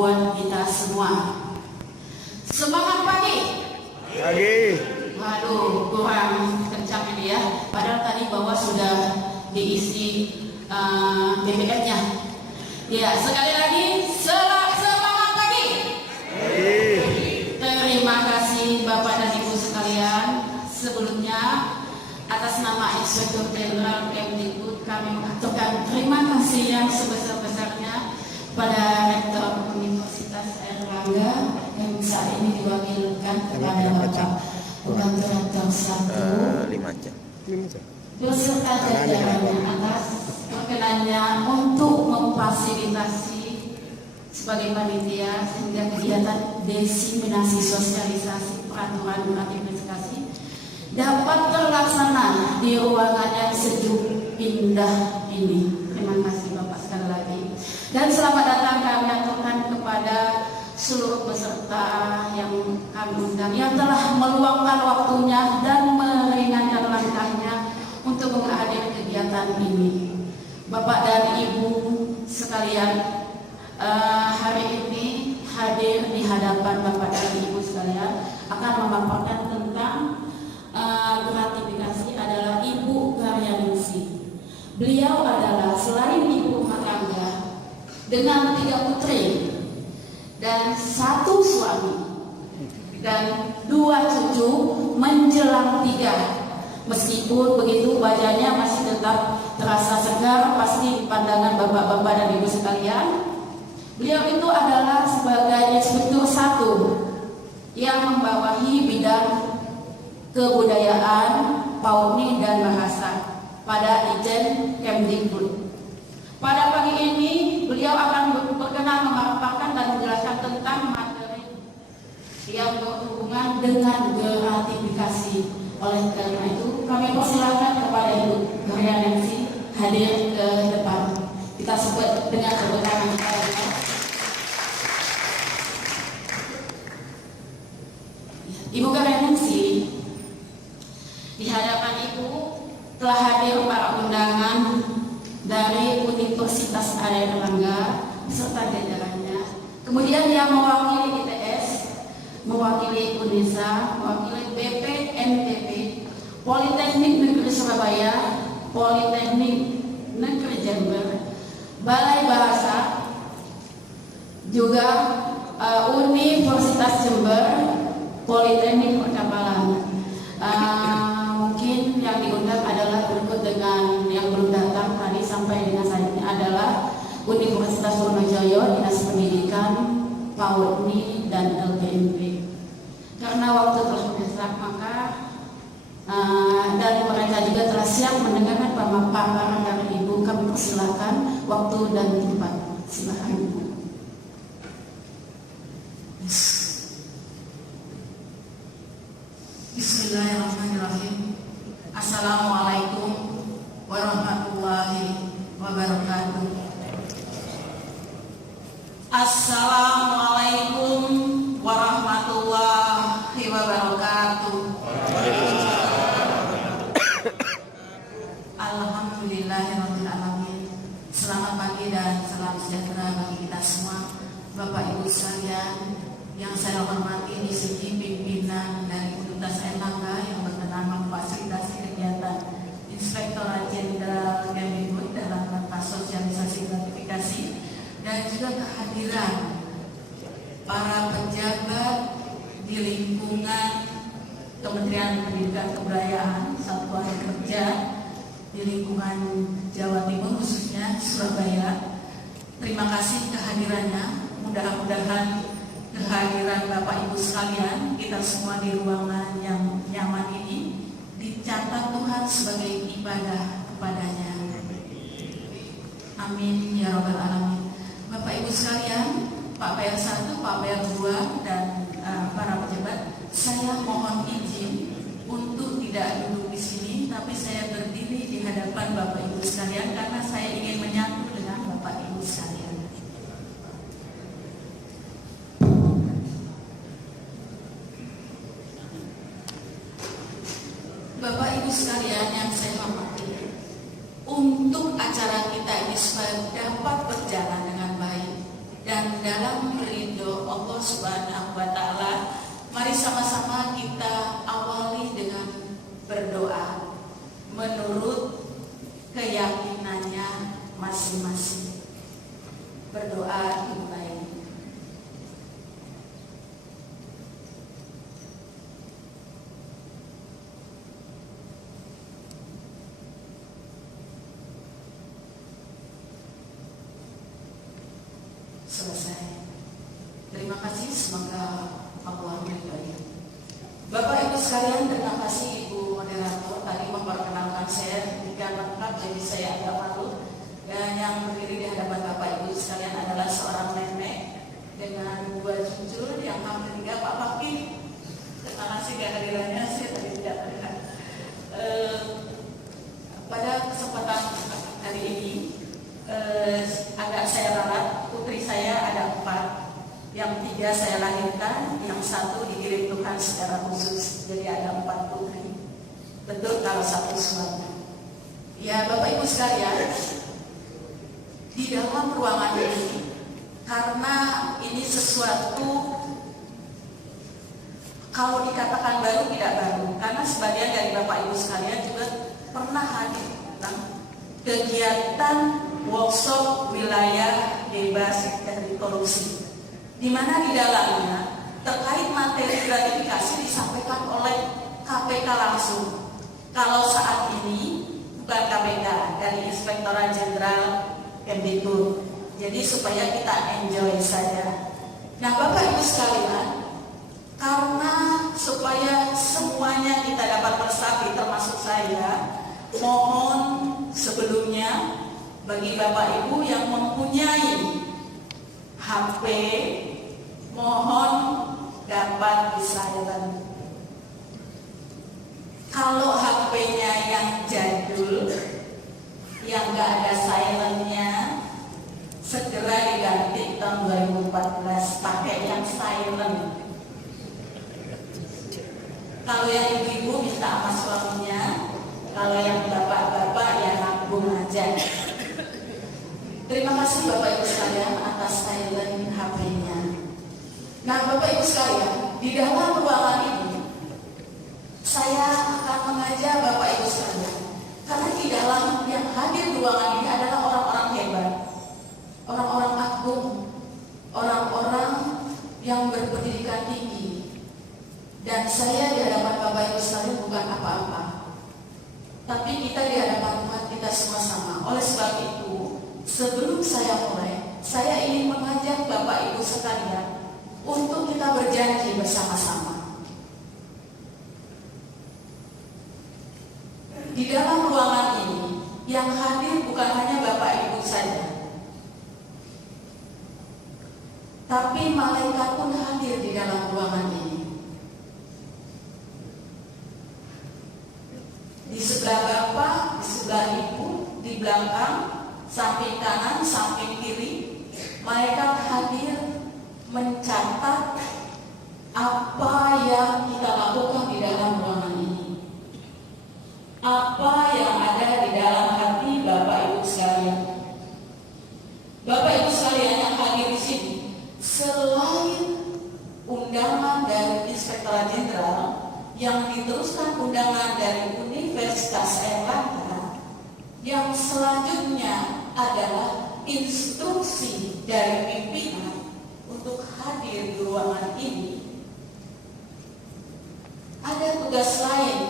buat kita semua. Semangat pagi. Pagi. Waduh, kurang kencang ini ya. Padahal tadi bawah sudah diisi BBM-nya. Ya, sekali lagi semangat pagi. Terima kasih Bapak dan Ibu sekalian. Sebelumnya atas nama Inspektur Jenderal Kemdikbud kami mengaturkan terima kasih yang sebesar-besarnya pada Rektor Universitas Airlangga yang saat ini diwakilkan kepada Bapak Pembantu Rektor 1 beserta jajarannya atas perkenannya untuk memfasilitasi sebagai panitia sehingga kegiatan diseminasi sosialisasi peraturan administrasi dapat terlaksana di ruangan yang sejuk indah ini. Terima kasih Bapak sekali lagi. Dan selamat datang kami aturkan kepada seluruh peserta yang kami undang yang telah meluangkan waktunya dan meringankan langkahnya untuk menghadiri kegiatan ini. Bapak dan Ibu sekalian, hari ini hadir di hadapan Bapak dan Ibu sekalian akan memaparkan tentang gratifikasi adalah Ibu Garyaningsih. Beliau adalah selain ibu rumah tangga dengan 3 putri dan 1 suami dan 2 cucu menjelang 3. Meskipun begitu wajahnya masih tetap terasa segar pasti di pandangan bapak-bapak dan ibu sekalian. Beliau itu adalah sebagai Inspektur 1 yang membawahi bidang kebudayaan, PAUDNI dan bahasa pada Ijen Kemdikbud. Pada pagi ini beliau akan berkenan memaparkan dan menjelaskan tentang materi yang berhubungan dengan gratifikasi. Oleh karena itu kami persilakan kepada Ibu Garyaningsih hadir ke depan. Kita sebut dengan tepuk tangan kita. Ibu Garyaningsih, di hadapan Ibu telah hadir para undangan dari Universitas Airlangga beserta jajarannya. Kemudian yang mewakili ITS, mewakili UNESA, mewakili BPNTB, Politeknik Negeri Surabaya, Politeknik Negeri Jember, Balai Bahasa, juga Universitas Jember, Politeknik Perkapalan. Mungkin yang diundang adalah berikut dengan yang belum datang tadi sampai dengan saat ini adalah Universitas Wonosobo, Dinas Pendidikan, PAUDNI dan LPMP. Karena waktu telah mendesak maka dan mereka juga telah siap mendengarkan pemaparan dari Ibu. Kami persilakan waktu dan tempat. Silakan Ibu. Bismillahirrahmanirrahim. Assalamualaikum warahmatullahi wabarakatuh. Assalamualaikum warahmatullahi wabarakatuh. Alhamdulillahirabbil alamin. Selamat pagi dan salam sejahtera bagi kita semua. Bapak Ibu sekalian yang saya hormati di sini pimpinan dari Universitas Airlangga yang berkenan memfasilitasi kegiatan Inspektorat Jenderal Kemdikbud dalam rangka sosialisasi gratifikasi dan juga kehadiran para pejabat di lingkungan Kementerian Pendidikan Kebudayaan, Satuan Kerja di lingkungan Jawa Timur khususnya Surabaya. Terima kasih kehadirannya. Mudah-mudahan kehadiran Bapak Ibu sekalian, kita semua di ruangan yang nyaman ini dicatat Tuhan sebagai ibadah kepadanya. Amin ya rabbal alamin. Bapak Ibu sekalian, Pak PR1, Pak PR2 dan para pejabat, saya mohon izin untuk tidak duduk di sini, tapi saya berdiri di hadapan Bapak Ibu sekalian karena saya ingin menyatu dengan Bapak Ibu sekalian. Bapak Ibu sekalian yang saya hormati, untuk acara kita ini supaya dapat berjalan dengan baik dan dalam Allah Subhanahu wa Ta'ala. Mari sama-sama kita awali dengan berdoa menurut keyakinannya masing-masing. Berdoa dimulai. Selesai. Terima kasih, semoga Allah meridhai. Bapak Ibu sekalian, terima kasih Ibu moderator tadi memperkenalkan saya jika lengkap, jadi saya agak malu. Dan yang berdiri di hadapan Bapak Ibu sekalian adalah seorang nenek dengan dua cucu yang hampir tiga. Pak Fakih, terima kasih kehadirannya, saya tadi tidak terlihat. Pada kesempatan hari ini agak saya ralat, putri saya ada 4, yang 3 saya lahirkan, yang 1 dikirim Tuhan secara khusus, jadi ada 4 putri. Betul kalau 1 suami. Ya Bapak Ibu sekalian, di dalam ruangan ini, karena ini sesuatu kalau dikatakan baru tidak baru, karena sebagian dari Bapak Ibu sekalian juga pernah hadir tentang kegiatan workshop wilayah bebas dari korupsi, di mana di dalamnya terkait materi gratifikasi disampaikan oleh KPK langsung. Kalau saat ini bukan KPK, dari Inspektorat Jenderal Kemdikbud. Jadi supaya kita enjoy saja. Nah Bapak Ibu sekalian, karena supaya semuanya kita dapat meresapi termasuk saya, mohon sebelumnya bagi Bapak Ibu yang mempunyai HP, mohon dapat di-silent. Kalau HP-nya yang jadul, yang nggak ada silent-nya, segera diganti tahun 2014 pakai yang silent. Kalau yang ibu-ibu minta sama suaminya, kalau yang bapak-bapak ya nabung aja. Terima kasih Bapak Ibu sekalian atas silent HP-nya. Nah Bapak Ibu sekalian, di dalam ruangan ini saya akan mengajak Bapak Ibu sekalian, karena di dalam yang hadir di ruangan ini adalah orang-orang hebat, orang-orang agung, orang-orang yang berpendidikan tinggi. Dan saya di hadapan Bapak Ibu sekalian bukan apa-apa, tapi kita di hadapan Tuhan kita semua sama. Oleh sebab itu, sebelum saya mulai, saya ingin mengajak Bapak Ibu sekalian untuk kita berjanji bersama-sama. Di dalam ruangan ini, yang hadir bukan hanya Bapak Ibu saja, tapi malaikat pun hadir di dalam ruangan ini. Di sebelah Bapak, di sebelah Ibu, di belakang, samping kanan, samping kiri, malaikat hadir mencatat apa yang kita lakukan di dalam ruangan ini, apa yang ada di dalam hati Bapak Ibu sekalian. Bapak Ibu sekalian yang hadir di sini, selain undangan dari Inspektorat Jenderal, yang diteruskan undangan dari Universitas Airlangga, yang selanjutnya adalah instruksi dari pimpinan untuk hadir di ruangan ini. Ada tugas lain,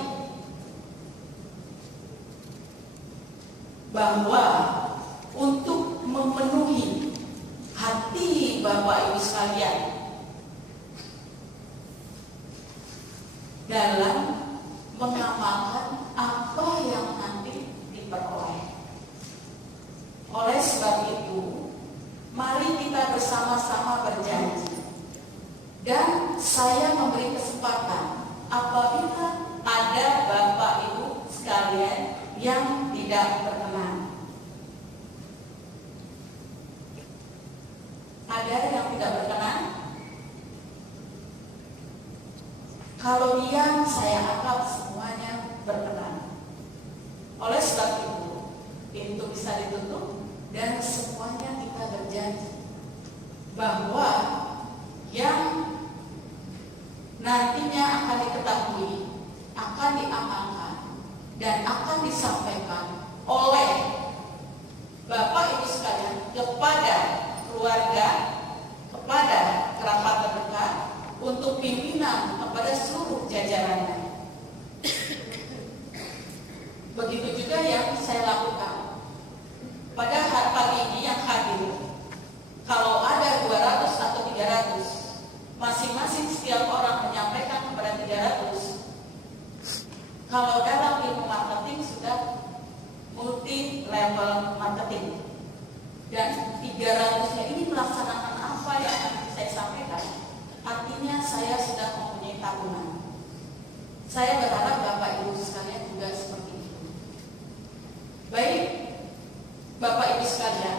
bahwa untuk memenuhi hati Bapak Ibu sekalian dalam mengamalkan apa yang nanti diperoleh. Oleh sebab itu, mari kita bersama-sama berjanji. Dan saya memberi kesempatan apabila ada Bapak Ibu sekalian yang tidak berkenan. Ada yang tidak berkenan? Kalau diam, saya anggap semuanya berkenan. Oleh sebab itu, pintu bisa ditutup dan semuanya kita berjanji bahwa yang akan diamankan dan akan disampaikan oleh Bapak Ibu sekalian kepada keluarga, kepada kerabat terdekat, untuk pimpinan, kepada seluruh jajarannya. Begitu juga yang saya lakukan. Pada hari pagi ini yang hadir, kalau ada 200 atau 300, masing-masing setiap orang menyampaikan kepada 300. Kalau dalam ilmu marketing sudah multi level marketing, dan 300-nya ini melaksanakan apa yang nanti saya sampaikan, artinya saya sudah mempunyai tabungan. Saya berharap Bapak Ibu sekalian juga seperti itu. Baik, Bapak Ibu sekalian,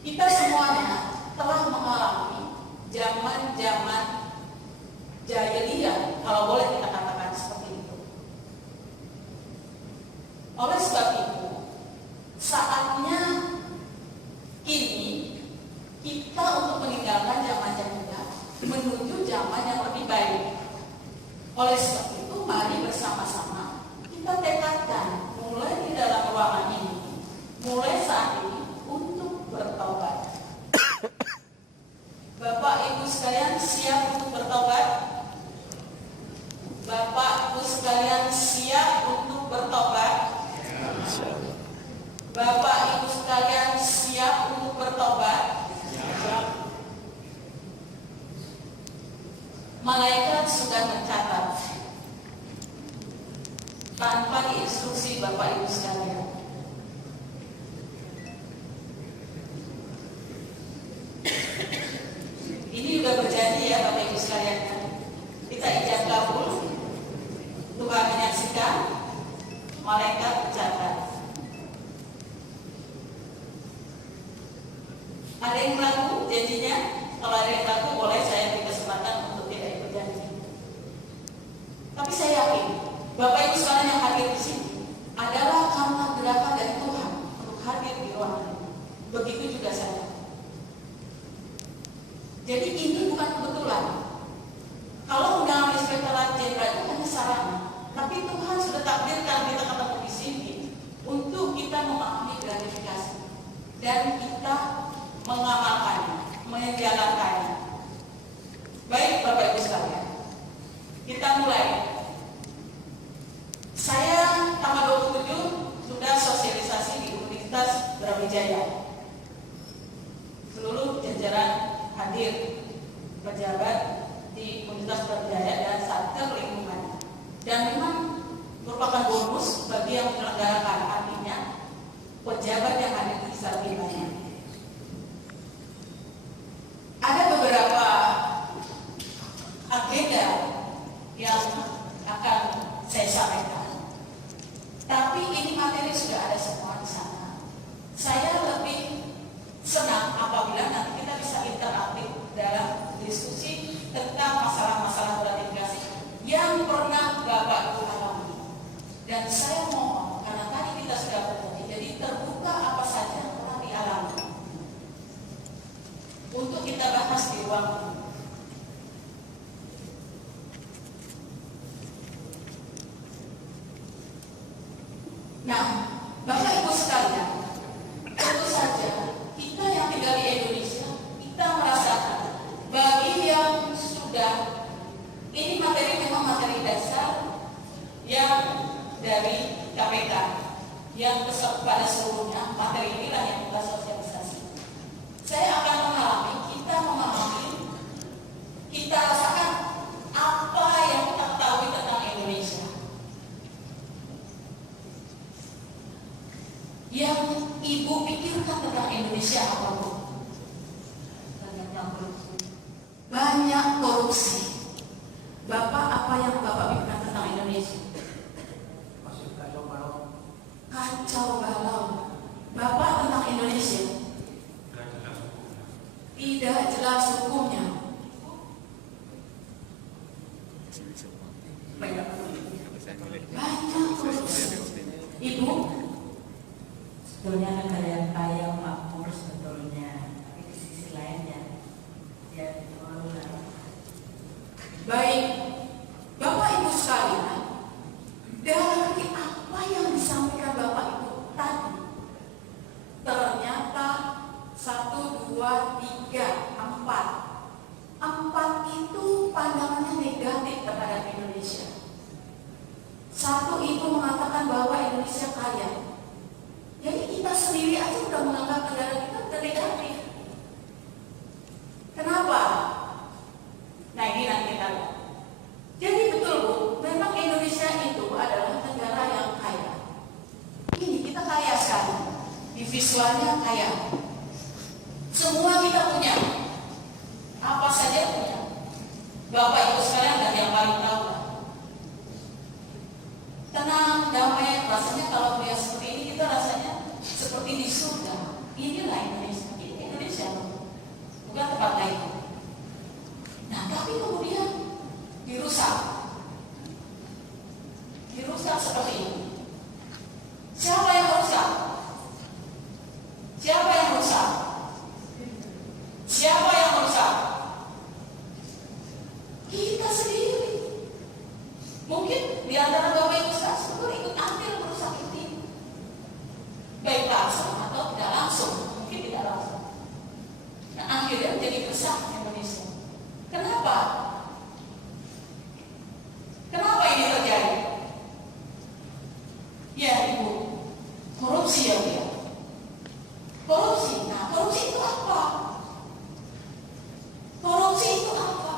kita semuanya telah mengalami zaman-zaman jahiliyah, kalau boleh kita katakan seperti itu. Oleh sebab itu, saatnya kini kita untuk meninggalkan zaman jahiliyah menuju zaman yang lebih baik. Oleh sebab itu, mari bersama-sama kita tekadkan mulai di dalam ruangan ini, mulai saat ini untuk bertobat. Bapak Ibu sekalian siap untuk bertobat? Bapak Ibu sekalian siap untuk bertobat? Bapak Ibu sekalian siap untuk bertobat? Malaikat sudah mencatat tanpa diinstruksi Bapak Ibu sekalian. Ini juga berjanji ya Bapak Ibu sekalian. Kita ijab kabul, Tuhan menyaksikan, malaikat mencatat. Ada yang ragu janjinya? Kalau ada yang ragu boleh saya beri kesempatan untuk tidak ikut janji. Tapi saya yakin Bapak Ibu sekalian yang hadir di sini adalah karena gerakan dari Tuhan untuk hadir di ruangan ini. Begitu juga saya. Jadi ini bukan kebetulan. Kalau undangan Inspektorat Jenderal itu hanya sarana, tapi Tuhan sudah takdirkan kita ketemu di sini untuk kita memahami gratifikasi dan kita mengamalkannya, menjalankannya. Baik Bapak Ibu sekalian, kita mulai. Saya tanggal 27 sudah sosialisasi di Universitas Brawijaya. Seluruh jajaran hadir, pejabat di Universitas Brawijaya dan Satker Lingkungan. Dan memang merupakan bonus bagi yang menyelenggarakan, artinya pejabat yang hadir di sana banyak. Ada beberapa agenda yang akan saya sampaikan, tapi ini materi sudah ada semua di sana. Saya lebih senang apabila nanti kita bisa interaktif dalam diskusi tentang masalah-masalah gratifikasi yang pernah Bapak Ibu alami. Dan saya mohon, karena tadi kita sudah bertemu, jadi terbuka apa saja yang pernah dialami untuk kita bahas di ruang ini. Nah, Bapak Ibu sekalian, tentu saja kita yang tinggal di Indonesia, kita merasakan bagi yang sudah, ini materi memang materi dasar yang dari KPK yang pada seluruhnya, materi inilah yang kita sosialisasi. Saya akan mengalami, kita memahami, kita rasakan apa yang kita ketahui tentang Indonesia. Yang Ibu pikirkan tentang Indonesia apa Bu? Banyak korupsi. Bapak, apa yang Bapak pikirkan tentang Indonesia? Kacau balau. Bapak tentang Indonesia? Tidak jelas hukumnya. Banyak korupsi. Ibu? Sebetulnya negara yang kaya makmur sebetulnya, tapi di sisi lainnya dia mengelola. Baik, Bapak 2, 3, 4. 4 itu pandangannya negatif terhadap Indonesia. 1 itu mengatakan bahwa Indonesia kaya. Jadi kita sendiri aja udah menganggap negara kita udah negatif. Kenapa? Nah ini nanti kita lihat. Jadi betul Bu, memang Indonesia itu adalah negara yang kaya. Ini kita kaya sekali. Di visualnya kaya. Semua kita punya. Apa saja punya. Bapak Ibu sekalian dari yang paling tahu. Tenang, damai, rasanya kalau dia seperti ini kita rasanya seperti di surga. Inilah Indonesia. Ini Indonesia, bukan tempat lain. Nah, tapi kemudian dirusak. Dirusak seperti ini. Siapa yang rusak? Siapa yang rusak? Siapa yang rusak? Kita sendiri. Mungkin di antara Bapak Ibu sebetulnya ikut andil merusak itu. Baik langsung atau tidak langsung. Mungkin tidak langsung. Nah akhirnya menjadi rusak Indonesia. Kenapa? Kenapa ini terjadi? Ya Ibu, korupsi ya dia. Korupsi. Nah korupsi itu apa? Korupsi itu apa?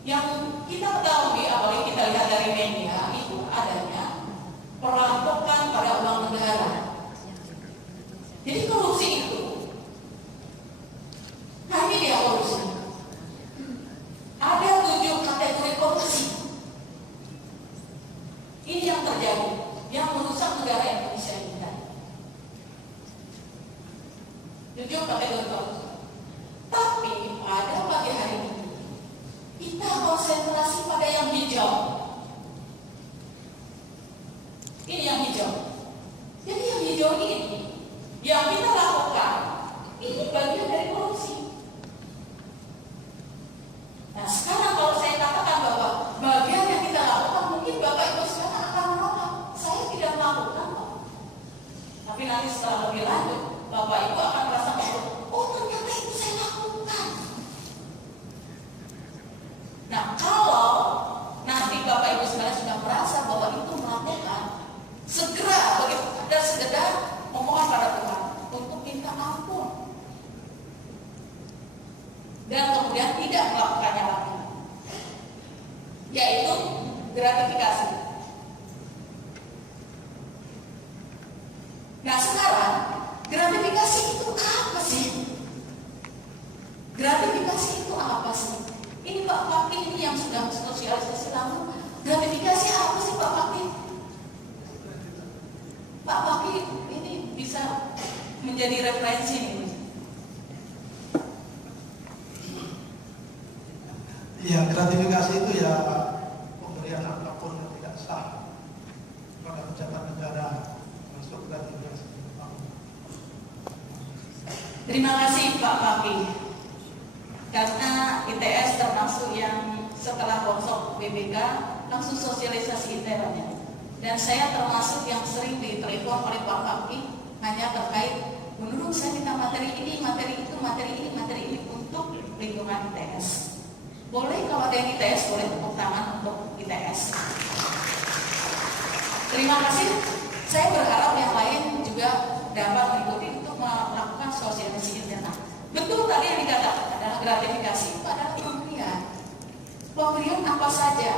Yang kita ketahui, apalagi kita lihat dari media, itu adanya perampokan pada uang negara. Jadi korupsi itu, nah ini dia korupsi. Ada 7 kategori korupsi. Ini yang terjadi, yang merusak negara Indonesia ini. 7 kategori korupsi. Tapi pada pagi hari ini kita konsentrasi pada yang hijau. Ini yang hijau. Jadi yang hijau ini yang kita lakukan ini bagian dari korupsi. Nah sekarang kalau saya katakan bahwa bagian yang kita lakukan, mungkin Bapak Ibu sekarang akan menolak. Saya tidak melakukan kok. Tapi nanti setelah lebih lanjut Bapak Ibu akan merasa oh ternyata itu saya lakukan. Nah kalau nanti Bapak Ibu sekalian sudah merasa bahwa itu melakukan, segera begitu ada sekedar memohon pada Tuhan untuk minta ampun dan kemudian tidak melakukannya lagi, yaitu gratifikasi. Nah sekarang gratifikasi itu apa sih? Gratifikasi itu apa sih? Ini Pak Fakti ini yang sudah sosialisasi lama. Gratifikasi apa sih Pak Fakti? Pak Fakti ini bisa menjadi referensi ini. Ya, gratifikasi itu ya pemberian apapun yang tidak sah pada pejabat negara, masuk gratifikasi. Terima kasih Pak Fakti. Karena ITS termasuk yang setelah konsol BBK langsung sosialisasi ITERANnya. Dan saya termasuk yang sering ditelepon oleh Pak Fakti hanya terkait menurut saya minta materi ini, materi itu, materi ini untuk lingkungan ITS. Boleh kalau ada yang ITS, boleh tepuk tangan untuk ITS. Terima kasih. Saya berharap yang lain juga dapat mengikuti untuk melakukan sosialisasi internal. Betul tadi yang dikatakan adalah gratifikasi itu adalah pemberian. Pemberian apa saja?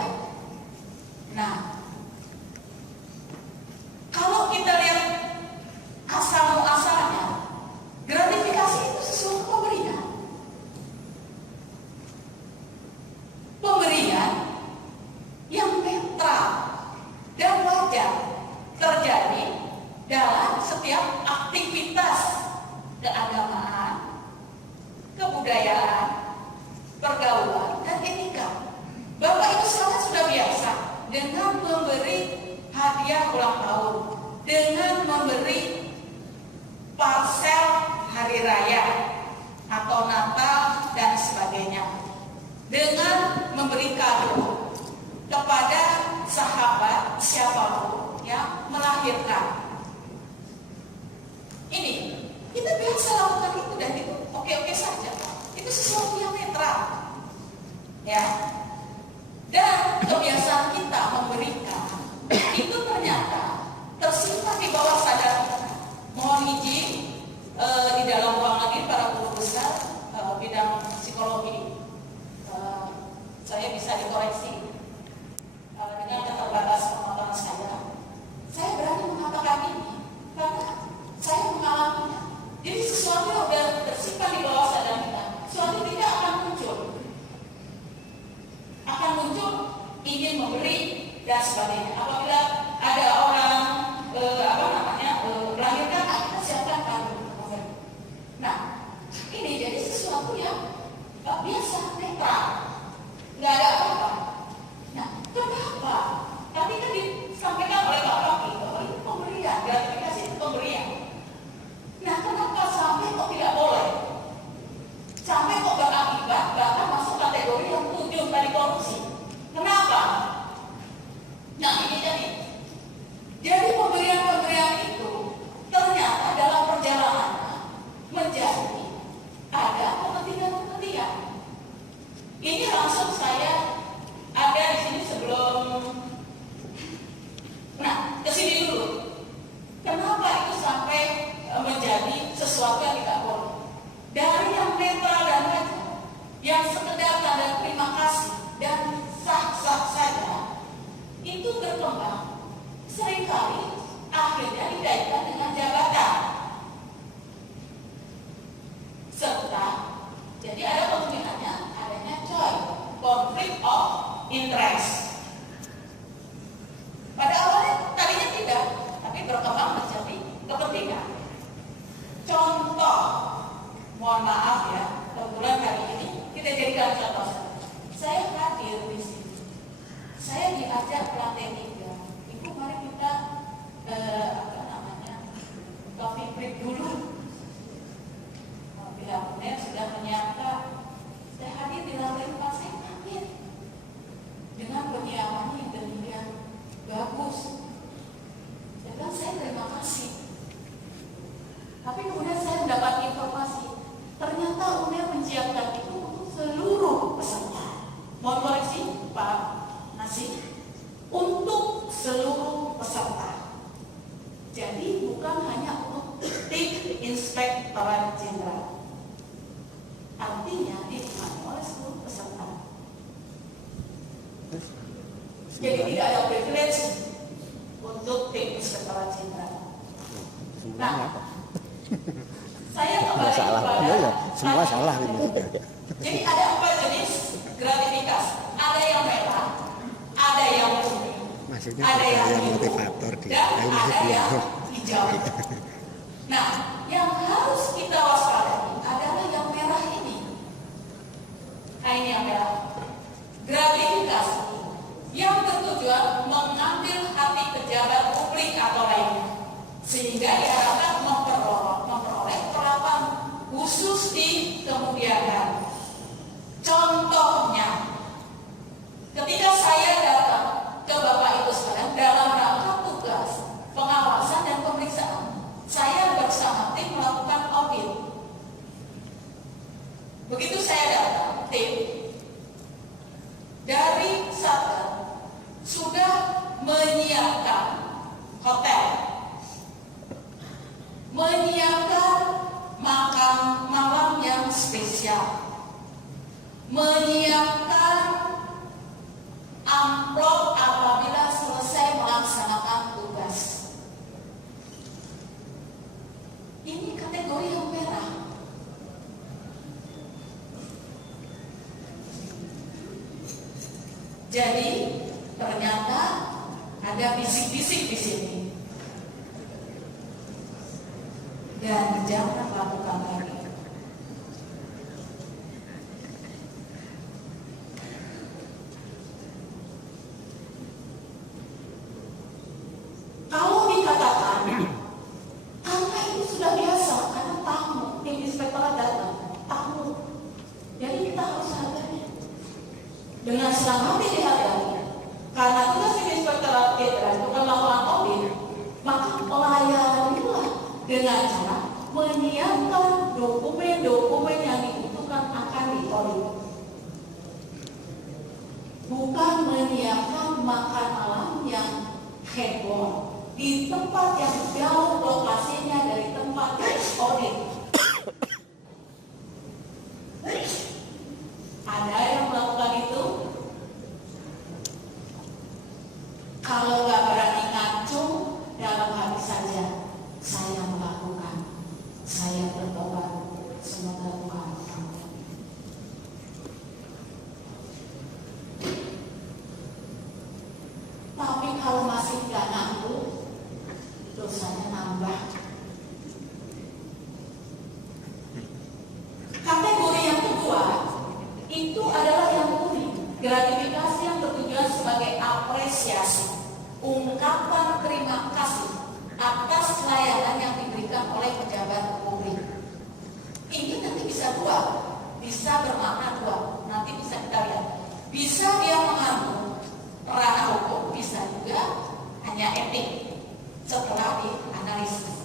Nah, kalau kita lihat asal muasalnya, gratifikasi itu sesuatu pemberian. Pemberian yang netral dan wajar terjadi dalam setiap aktivitas keagamaan, kebudayaan, pergaulan, dan etika. Bapak Ibu sekalian sudah biasa dengan Kita biasa lakukan itu dan itu oke-oke saja. Itu sesuatu yang netral. Ya. Dan kebiasaan kita memberikan itu ternyata tersimpan di bawah sadar kita. Mohon izin di dalam ruang lagi para guru besar bidang psikologi, saya bisa dikoreksi dengan keterbatasan pengetahuan saya. Saya berani mengatakan ini karena saya mengalaminya. Jadi sesuatu yang sudah tersimpan di bawah sadar kita, suatu tidak akan muncul. Akan muncul ingin memberi dan sebagainya. Apabila ada orang melahirkan, kita siapkan kado memberi. Nah, ini jadi sesuatu yang biasa, netral, nggak ada apa-apa. Nah, kenapa? Tadi kan disampaikan oleh Pak Rocky bahwa ini pemberian, gratifikasi itu pemberian. Nah, kenapa sampai kok tidak boleh? Sampai kok berakibat bahkan masuk kategori yang 7 tadi korupsi. Kenapa? Nah, ini jadi pemberian-pemberian itu ternyata dalam perjalanannya menjadi ada kepentingan-kepentingan. Ini langsung saya ada di sini sebelum. Nah, kesini dulu. Kenapa itu sampai menjadi sesuatu yang tidak boleh? Dari yang netral dan wajar, yang sekedar tanda terima kasih dan sah-sah saja, itu berkembang. Seringkali akhirnya dikaitkan dengan jabatan. Serta, jadi ada kemungkinannya adanya conflict of interest. Pada awalnya tadinya tidak, tapi berkembang menjadi kepentingan. Contoh, mohon maaf ya, kebetulan hari ini kita jadikan contoh. Saya hadir di sini. Saya diajak lantai 3. Ibu, mari kita coffee break dulu. Pihak UNER sudah menyangka saya hadir di lantai 4, saya hadir dengan penyiapan yang demikian bagus. Dan saya terima kasih. Tapi kemudian saya mendapat informasi, ternyata UNER menyiapkan itu untuk seluruh peserta. Mohon koreksi Pak Nasir, untuk seluruh peserta. Jadi bukan hanya untuk tim Inspektorat Jenderal. Artinya ditemani oleh seluruh peserta. Jadi tidak ada privilege untuk tim Inspektorat Jenderal. Nah, saya kembali kepada semua salah ini. Jadi ada 4 jenis gratifikasi. Ada yang merah, ada yang kuning, Maksudnya ada yang biru, motivator dia. dan ada yang hijau. Nah, yang harus kita waspadai adalah yang merah ini. Nah, ini yang merah. Gratifikasi yang bertujuan mengambil hati pejabat publik atau lainnya, sehingga diharapkan memperoleh perlakuan khusus di kemudian hari. Contohnya, ketika saya datang ke Bapak Ibu sekalian dalam rangka tugas pengawasan dan pemeriksaan, saya bersama tim melakukan audit. Begitu saya datang, tim dari Satgas sudah menyiapkan hotel, menyiapkan makan malam yang spesial, menyiapkan amplop apabila selesai melaksanakan tugas. Ini kategori yang merah. Jadi ternyata ada bisik-bisik di sini. Dan jangan lakukan lagi. Kalau dikatakan karena itu sudah biasa, karena tamu, tim inspektorat datang, tamu. Jadi kita harus sadarnya dengan senang hati dihargai. Karena tugas tim inspektorat jenderal bukan melakukan audit, maka pelayanan itulah dengan cara menyiapkan dokumen-dokumen yang dibutuhkan akan diaudit. Bukan menyiapkan makan malam yang heboh di tempat yang jauh lokasinya dari tempat audit. Ada yang melakukan itu? Kalau nggak berani ngacung dalam hati saja, saya melakukan, saya bertobat, semoga Tuhan mengampuni. Tapi kalau masih nggak ngaku, dosanya nambah. Kategori yang kedua itu adalah yang unik, gratifikasi yang bertujuan sebagai apresiasi, ungkapan terima kasih atas layanan yang diberikan oleh pejabat publik. Ini nanti bisa dua, bisa bermakna dua. Nanti bisa kita lihat. Bisa dia mengandung ranah hukum, bisa juga hanya etik setelah dianalisis.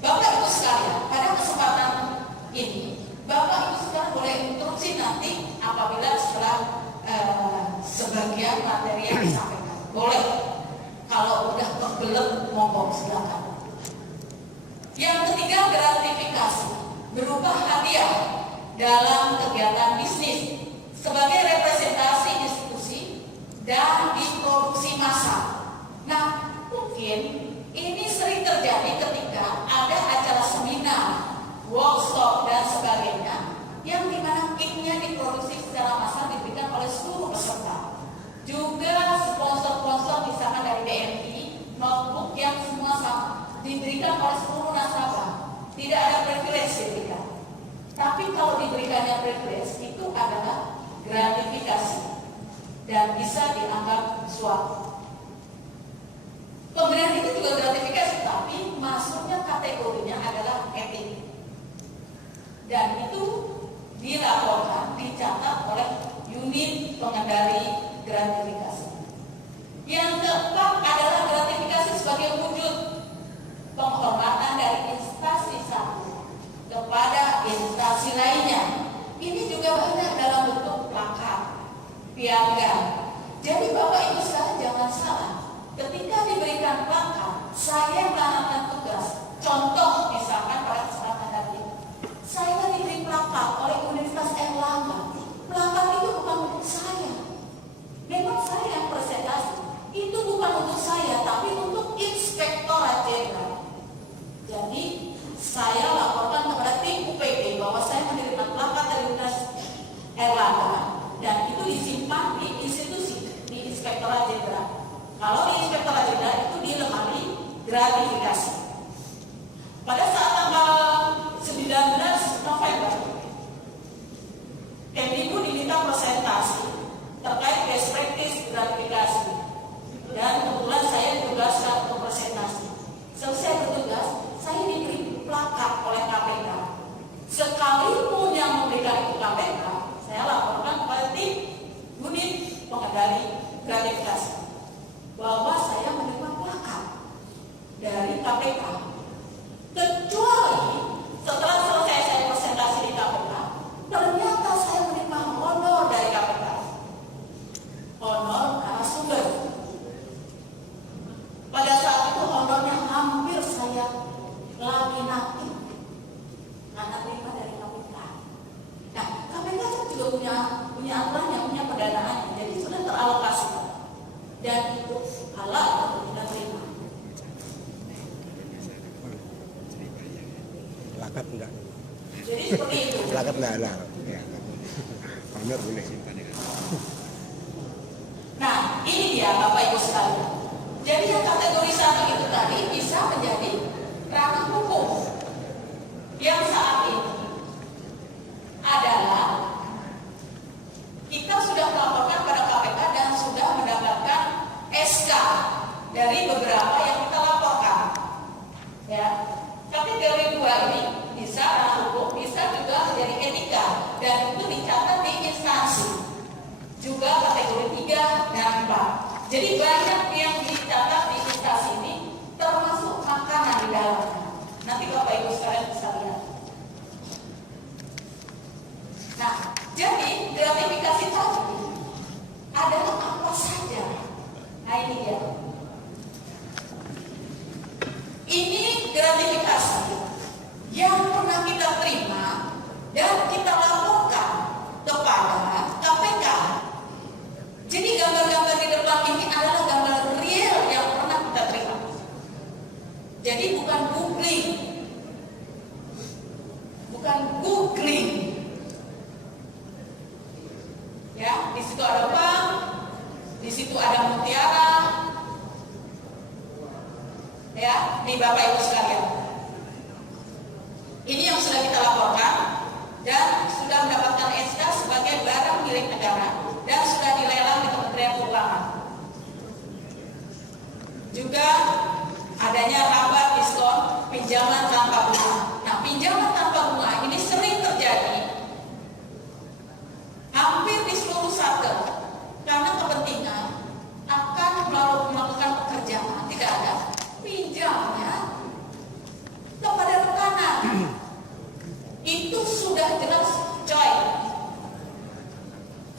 Bapak Ibu sekalian, pada kesempatan ini Bapak Ibu sekalian boleh instruksi nanti apabila setelah sebagian materi yang disampaikan. Boleh. Kalau udah kegelap, monggo silakan. Yang ketiga, gratifikasi berupa hadiah dalam kegiatan bisnis sebagai representasi institusi dan diproduksi massal. Nah, mungkin ini sering terjadi ketika ada acara seminar, workshop dan sebagainya yang dimana kitnya diproduksi secara massal diberikan oleh seluruh peserta. Juga sponsor-sponsor misalkan dari BNI, notebook yang semua sama diberikan oleh seluruh nasabah. Tidak ada privilege diberikan. Tapi kalau diberikannya privilege itu adalah gratifikasi dan bisa dianggap suap. Pemberian itu juga gratifikasi, tapi masuknya kategorinya adalah etik. Dan itu dilaporkan, dicatat oleh unit pengendali gratifikasi. Yang keempat adalah gratifikasi sebagai wujud penghormatan dari instansi satu kepada instansi lainnya. Ini juga banyak dalam bentuk plakat, piagam. Jadi Bapak Ibu sekalian jangan salah. Ketika diberikan plakat, saya melakukan tugas. Contoh misalkan pada kesempatan tadi, saya diberi plakat oleh Universitas Erlangga. Plakat itu bukan untuk saya. Memang saya yang presentasi. Itu bukan untuk saya, tapi untuk Inspektorat Jenderal. Jadi saya laporkan kepada tim UPD bahwa saya menerima plakat dari Universitas Erlangga dan itu disimpan di institusi, di Inspektorat Jenderal. Kalau di Inspektorat Jenderal itu di lemari gratifikasi. Pada saat tanggal 19 November, Kemdikbud diminta presentasi terkait best practice gratifikasi. Dan kebetulan saya ditugaskan untuk presentasi. Selesai bertugas, saya diberi plakat oleh KPK. Sekalipun yang memberikan itu KPK, saya laporkan kepada tim unit pengendali gratifikasi bahwa saya menerima plakat dari KPK. Kecuali setelah selesai saya presentasi di KPK, ternyata saya menerima honor dari KPK. Honor narasumber. Pada saat itu honornya hampir saya lagi nanti karena terima dari KPK. Nah, KPK kan juga punya aturannya, punya pendanaannya, jadi sudah teralokasi dan itu halal untuk kita terima. Plakat enggak? Jadi seperti itu. Plakat enggak ada. Honor boleh. Nah, ini dia Bapak Ibu sekalian. Jadi yang kategori satu itu tadi bisa menjadi ranah hukum. Yang saat ini adalah kita sudah melaporkan pada KPK dan sudah mendapatkan SK dari beberapa yang kita laporkan. Ya, kategori dua ini bisa ranah hukum, bisa juga menjadi etika dan itu dicatat di instansi. Juga kategori 3 dan 4. Jadi banyak yang dicatat di instansi ini termasuk makanan di dalamnya. Nanti Bapak Ibu sekalian bisa lihat. Nah, jadi gratifikasi tadi adalah apa saja. Nah, ini dia. Ini gratifikasi yang pernah kita terima dan kita laporkan kepada KPK. Jadi gambar-gambar di depan ini adalah gambar real yang pernah kita terima. Jadi bukan googling. Bukan googling. Ya, di situ ada bank, di situ ada mutiara. Ya, nih Bapak Ibu sekalian. Ini yang sudah kita laporkan dan sudah mendapatkan SK sebagai barang milik negara dan sudah dilelang di Kementerian Keuangan. Juga adanya rabat diskon pinjaman tanpa bunga. Nah, pinjaman tanpa bunga ini sering terjadi hampir di seluruh satker karena kepentingan akan melakukan pekerjaan tidak ada pinjamnya kepada rekanan. Itu sudah jelas coy,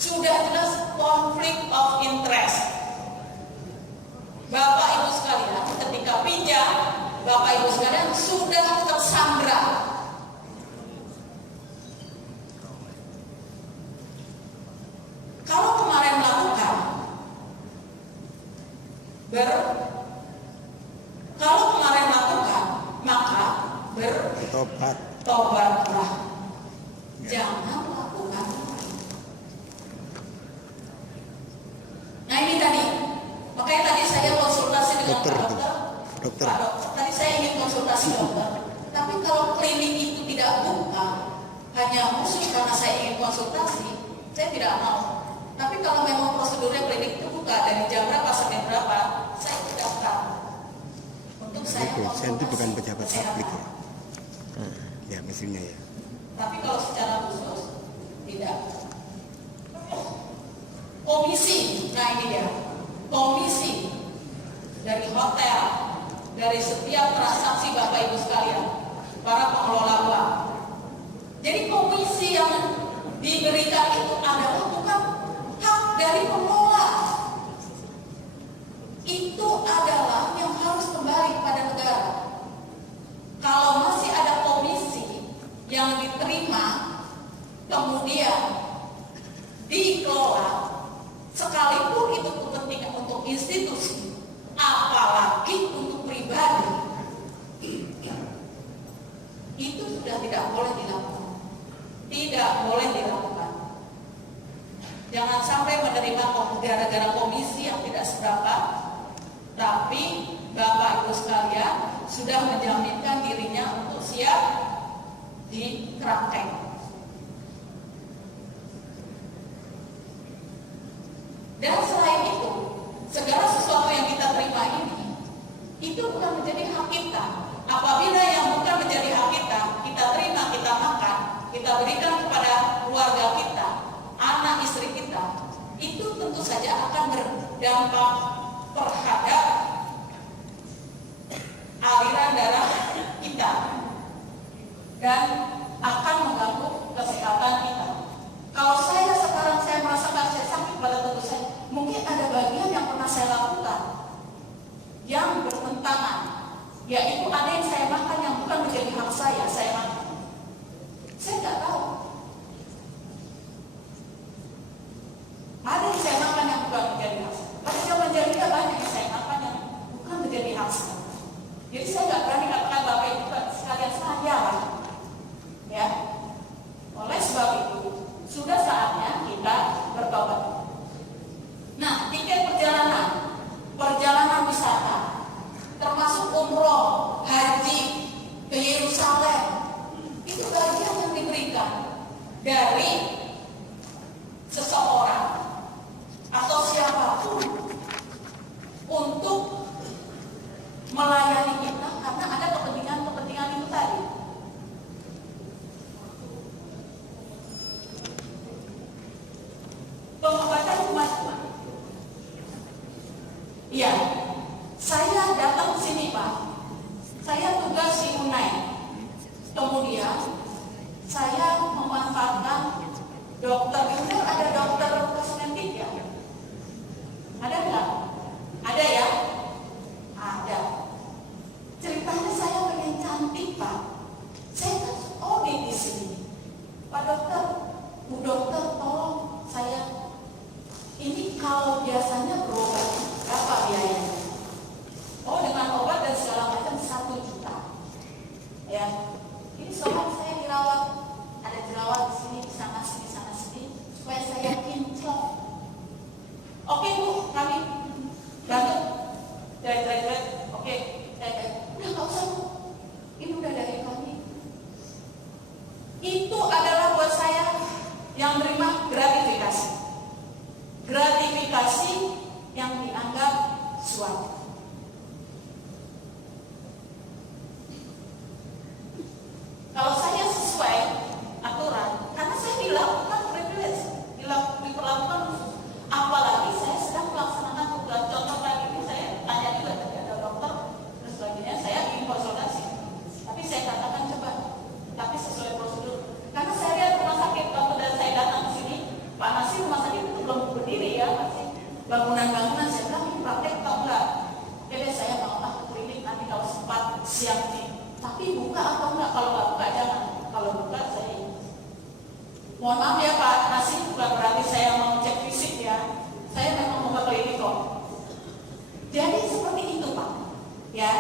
sudah jelas konflik of interest. Bapak Ibu sekalian, ketika pinjam, Bapak Ibu sekalian sudah tersandra. Kalau kemarin melakukan maka bertobatlah. Jangan lakukan. Nah, ini tadi. Makanya tadi saya konsultasi dengan Dokter. Pak Dokter. Pak Dokter, tadi saya ingin konsultasi dokter. Tapi kalau klinik itu tidak buka, hanya khusus karena saya ingin konsultasi, saya tidak mau. Tapi kalau memang prosedurnya klinik itu buka dari jam berapa sampai berapa, saya tidak tahu. Untuk saya Saya itu bukan pejabat kesehatan. publik ya. Ya mesinnya ya. Tapi kalau secara khusus tidak. Komisi, nah ini dia. Komisi dari hotel, dari setiap transaksi Bapak Ibu sekalian, para pengelola uang. Jadi komisi yang diberikan itu adalah bukan hak dari pengelola. Itu adalah yang harus kembali kepada negara. Kalau masih ada komisi yang diterima kemudian dikelola, sekalipun itu kepentingan untuk institusi, apalagi untuk pribadi, itu sudah tidak boleh dilakukan. Tidak boleh dilakukan. Jangan sampai menerima gara-gara komisi yang tidak seberapa, tapi Bapak Ibu sekalian sudah menjaminkan dirinya untuk siap dikerangkeng. Dan selain itu, segala sesuatu yang kita terima ini, itu bukan menjadi hak kita. Apabila yang bukan menjadi hak kita, kita terima, kita makan, kita berikan kepada keluarga kita, anak istri kita, itu tentu saja akan berdampak terhadap aliran darah kita dan akan mengganggu kesehatan kita. Kalau saya sekarang saya merasakan saya sakit pada tubuh saya, mungkin ada bagian yang pernah saya lakukan yang bertentangan, yaitu ada yang saya makan yang bukan menjadi hak saya makan. Saya tidak tahu. Ada yang saya makan yang bukan menjadi hak saya. Pada zaman jahiliyah banyak yang saya makan yang bukan menjadi hak saya. Jadi saya nggak berani katakan Bapak Ibu sekalian saya lah. Ya. Oleh sebab itu sudah saatnya kita bertobat. Nah, tiket perjalanan wisata, termasuk umroh, haji ke Yerusalem, itu bagian yang diberikan dari seseorang atau siapapun untuk melayani kita karena ada kepentingan itu tadi. Pengobatan cuma-cuma. Iya, saya datang ke sini Pak. Saya tugas di UNAI. dokter, Bu dokter, tolong saya ini kalau biasanya berobat berapa biayanya? Oh, dengan obat dan segala macam 1 juta. Ya, ini soalnya saya dirawat, ada jerawat di sini, di sana sini, supaya saya kinclong. Oke Bu, kami bantu. Oke, udah nggak usah Bu, ini udah dari kami. Itu adalah buat saya yang menerima gratifikasi. Gratifikasi yang dianggap suap. Kalau saya sesuai aturan, karena saya dilakukan privilege, diperlakukan khusus. Apalagi saya sedang melaksanakan tugas. Contoh tadi ini saya tanya juga tadi ada dokter, terus selanjutnya saya ingin konsultasi. Tapi saya katakan coba, tapi sesuai prosedur. Karena saya lihat rumah sakit waktu saya datang ke sini, Pak Nasir rumah sakit itu belum berdiri ya, masih bangunan-bangunan. Saya bilang ini praktek atau enggak? Jadi saya mau ke klinik nanti kalau sempat siang nih. Tapi buka atau enggak? Kalau enggak buka jangan. Kalau buka saya ingin. Mohon maaf ya Pak Nasir, bukan berarti saya mau cek fisik ya. Saya memang mau ke klinik kok. Jadi seperti itu Pak. Ya,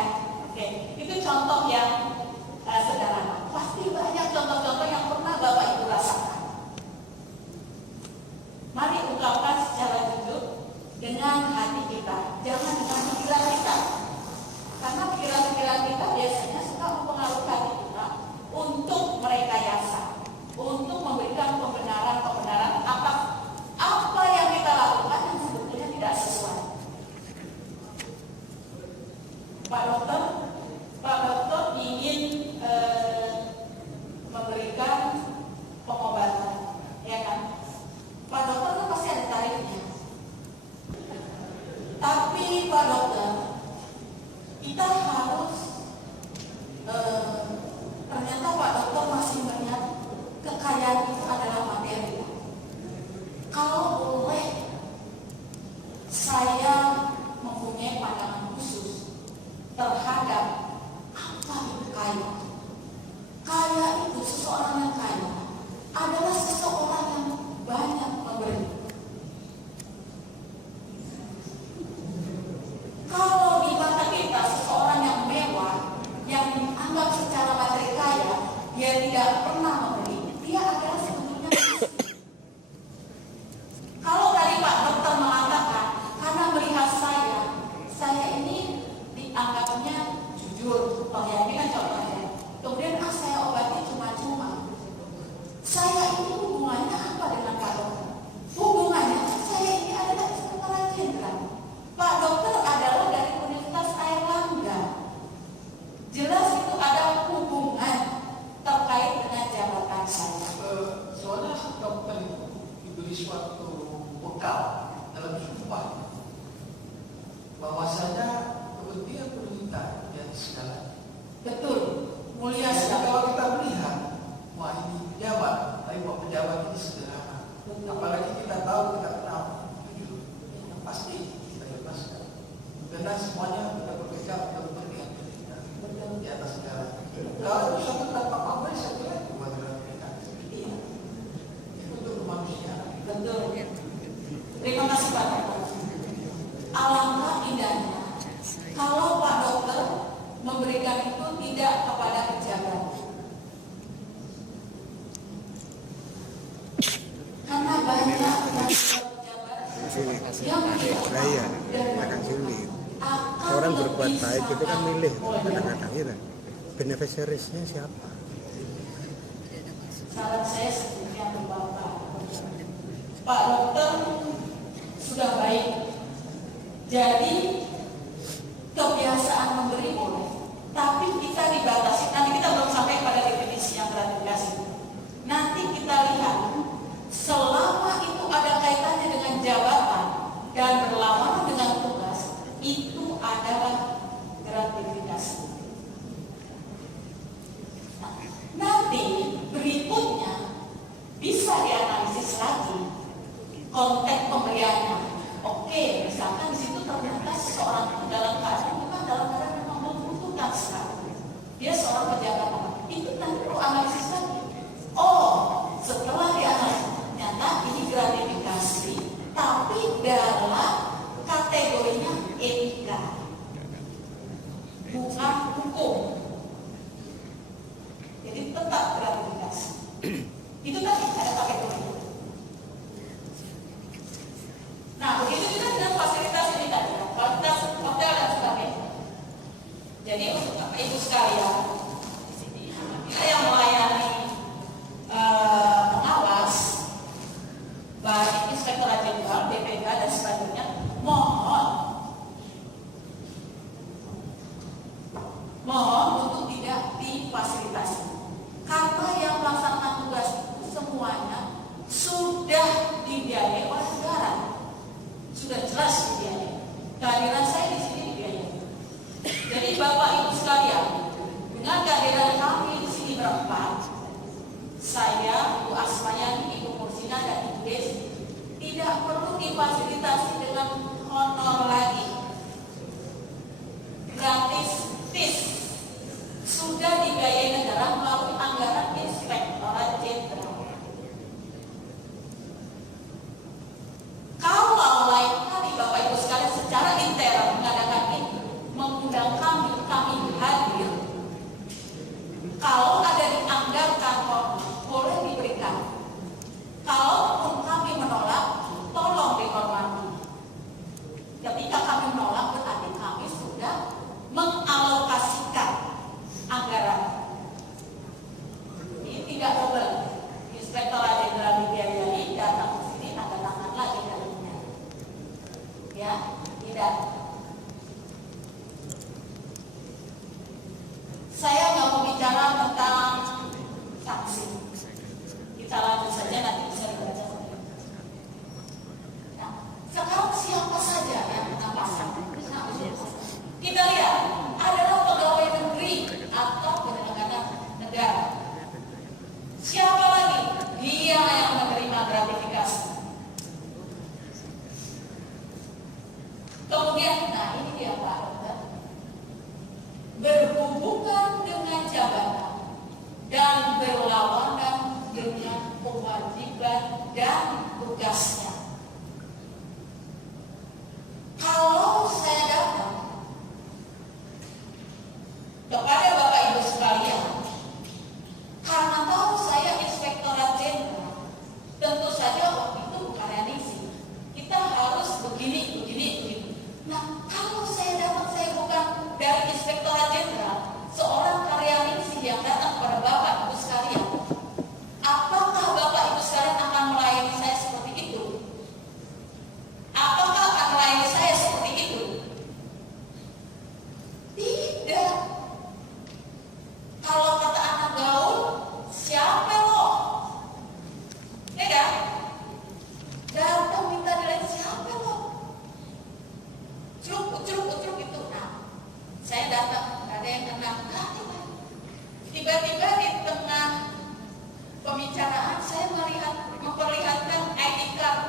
oke. Itu contoh yang sederhana. Pasti banyak contoh-contoh yang pernah Bapak Ibu rasakan. Mari ungkapkan secara jujur dengan hati kita, jangan dengan pikiran kita. Karena pikiran-pikiran kita biasanya suka mempengaruhi hati kita untuk merekayasa, untuk memberikan pembenaran-pembenaran atas apa yang kita lakukan yang sebetulnya tidak sesuai. Pak dokter ingin memberikan pengobatan, ya kan? Pak dokter kan pasti ada tarifnya. Tapi Pak dokter, kita harus ternyata Pak dokter masih melihat kekayaan itu adalah materi. Kalau boleh saya mempunyai pandangan khusus terhadap apa itu kaya. Kaya itu, seseorang yang kaya adalah seseorang yang banyak memberi. Kalau di mata kita seseorang yang mewah, yang dianggap secara materi kaya, dia tidak pernah memberi, dia adalah sebetulnya miskin. Kalau tadi Pak dokter mengatakan, karena melihat saya ini dianggapnya jujur, toh ya ini kan contohnya. Kemudian saya obati cuma-cuma. Saya ini hubungannya apa dengan Pak dokter? Hubungannya saya ini adalah sekretaris jenderal. Pak dokter adalah dari Universitas Airlangga. Jelas itu ada hubungan terkait dengan jabatan saya. Soalnya dokter itu diberi suatu bekal dalam sumpah bahwasanya kepentingan pemerintah dan segala. Betul, mulia Jadi sekali. kalau kita melihat, wah ini pejabat, tapi kok pejabat ini sederhana. Apalagi kita tahu, kita kenal, jujur, pasti kita lepaskan. Karena semuanya kita berpegang untuk kepentingan kita di atas segala. Kalau suatu tanpa pamrih, saya kira itu buat mereka. Iya, Itu untuk kemanusiaan. betul. Terima kasih Pak dokter. Alangkah indahnya kalau Pak dokter memberikan itu tidak kepada pejabat. Karena banyak pejabat yang Saya akan sulit. Orang berbuat baik itu kan milih kadang-kadang gitu. Beneficiariesnya siapa? Saran saya seperti yang Bapak. Pak dokter sudah baik. Jadi kebiasaan memberi boleh, tapi kita dibatasi. Nanti kita belum sampai pada definisi yang gratifikasi. Nanti kita lihat selama itu ada kaitannya dengan jabatan dan berlawanan dengan tugas, itu adalah gratifikasi. Nah, nanti berikutnya bisa dianalisis lagi konteks pemberiannya. Oke, misalkan di situ ternyata seseorang itu dalam keadaan bukan dalam keadaan memang membutuhkan sekali. Dia seorang pejabat, itu nanti perlu analisis lagi. Oh, setelah tetap gratifikasi. Itu tadi ada paket itu. Nah, begitu juga dengan fasilitas ini tadi, fasilitas hotel dan sebagainya. Jadi untuk Bapak Ibu sekalian, kita yang melayani pengawas, baik Inspektorat Jenderal, BPK dan sebagainya, mohon untuk tidak difasilitasi. Karena yang melaksanakan tugas itu semuanya sudah dibiayai oleh negara, sudah jelas dibiayai. Kehadiran saya di sini dibiayai. Jadi Bapak Ibu sekalian, dengan kehadiran kami di sini berempat, saya, Ibu Asmayani, Ibu Mursina, dan Ibu Desi, tidak perlu difasilitasi dengan honor lagi, gratis tis, sudah dibiayai negara melalui anggaran Inspektorat Jenderal. Kalau lain kali Bapak Ibu sekalian secara intern mengadakan itu, mengundang kami hadir. Kalau ada dianggarkan kok boleh diberikan. Kalaupun kami menolak, tolong dihormati. Ketika kami menolak berarti kami sudah mengalokasikan anggaran. Ini tidak double. Inspektorat Jenderal dibiayai, datang ke sini tanda tangan lagi dalamnya. Ya, tidak. Saya nggak mau bicara tentang saksi. Kita lanjut saja, nanti bisa dibaca. Nah, sekarang siapa saja yang kena pasal? Kita lihat adalah pegawai negeri atau penyelenggara negara. Siapa lagi? Dia yang menerima gratifikasi. Kemudian, nah ini dia Pak Dokter, berhubungan dengan jabatan dan berlawanan dengan kewajiban dan tugasnya. Kalau saya datang kepada Bapak Ibu sekalian, karena tahu saya Inspektorat Jenderal, tentu saja waktu itu bukan Yanisi. Kita harus begini. Nah, kalau saya dapat, saya bukan dari Inspektorat Jenderal, seorang karyawanisi yang datang kepada Bapak Ibu sekalian, apakah Bapak Ibu sekalian akan melayani saya seperti itu? Apakah akan melayani saya seperti itu? Tidak. Kalau kata anak gaul, siapa lo? Ya kan? Datang minta nilai, siapa lo? Curug itu. Nah, saya datang, nggak ada yang kenal. Tiba-tiba di tengah pembicaraan saya memperlihatkan ID card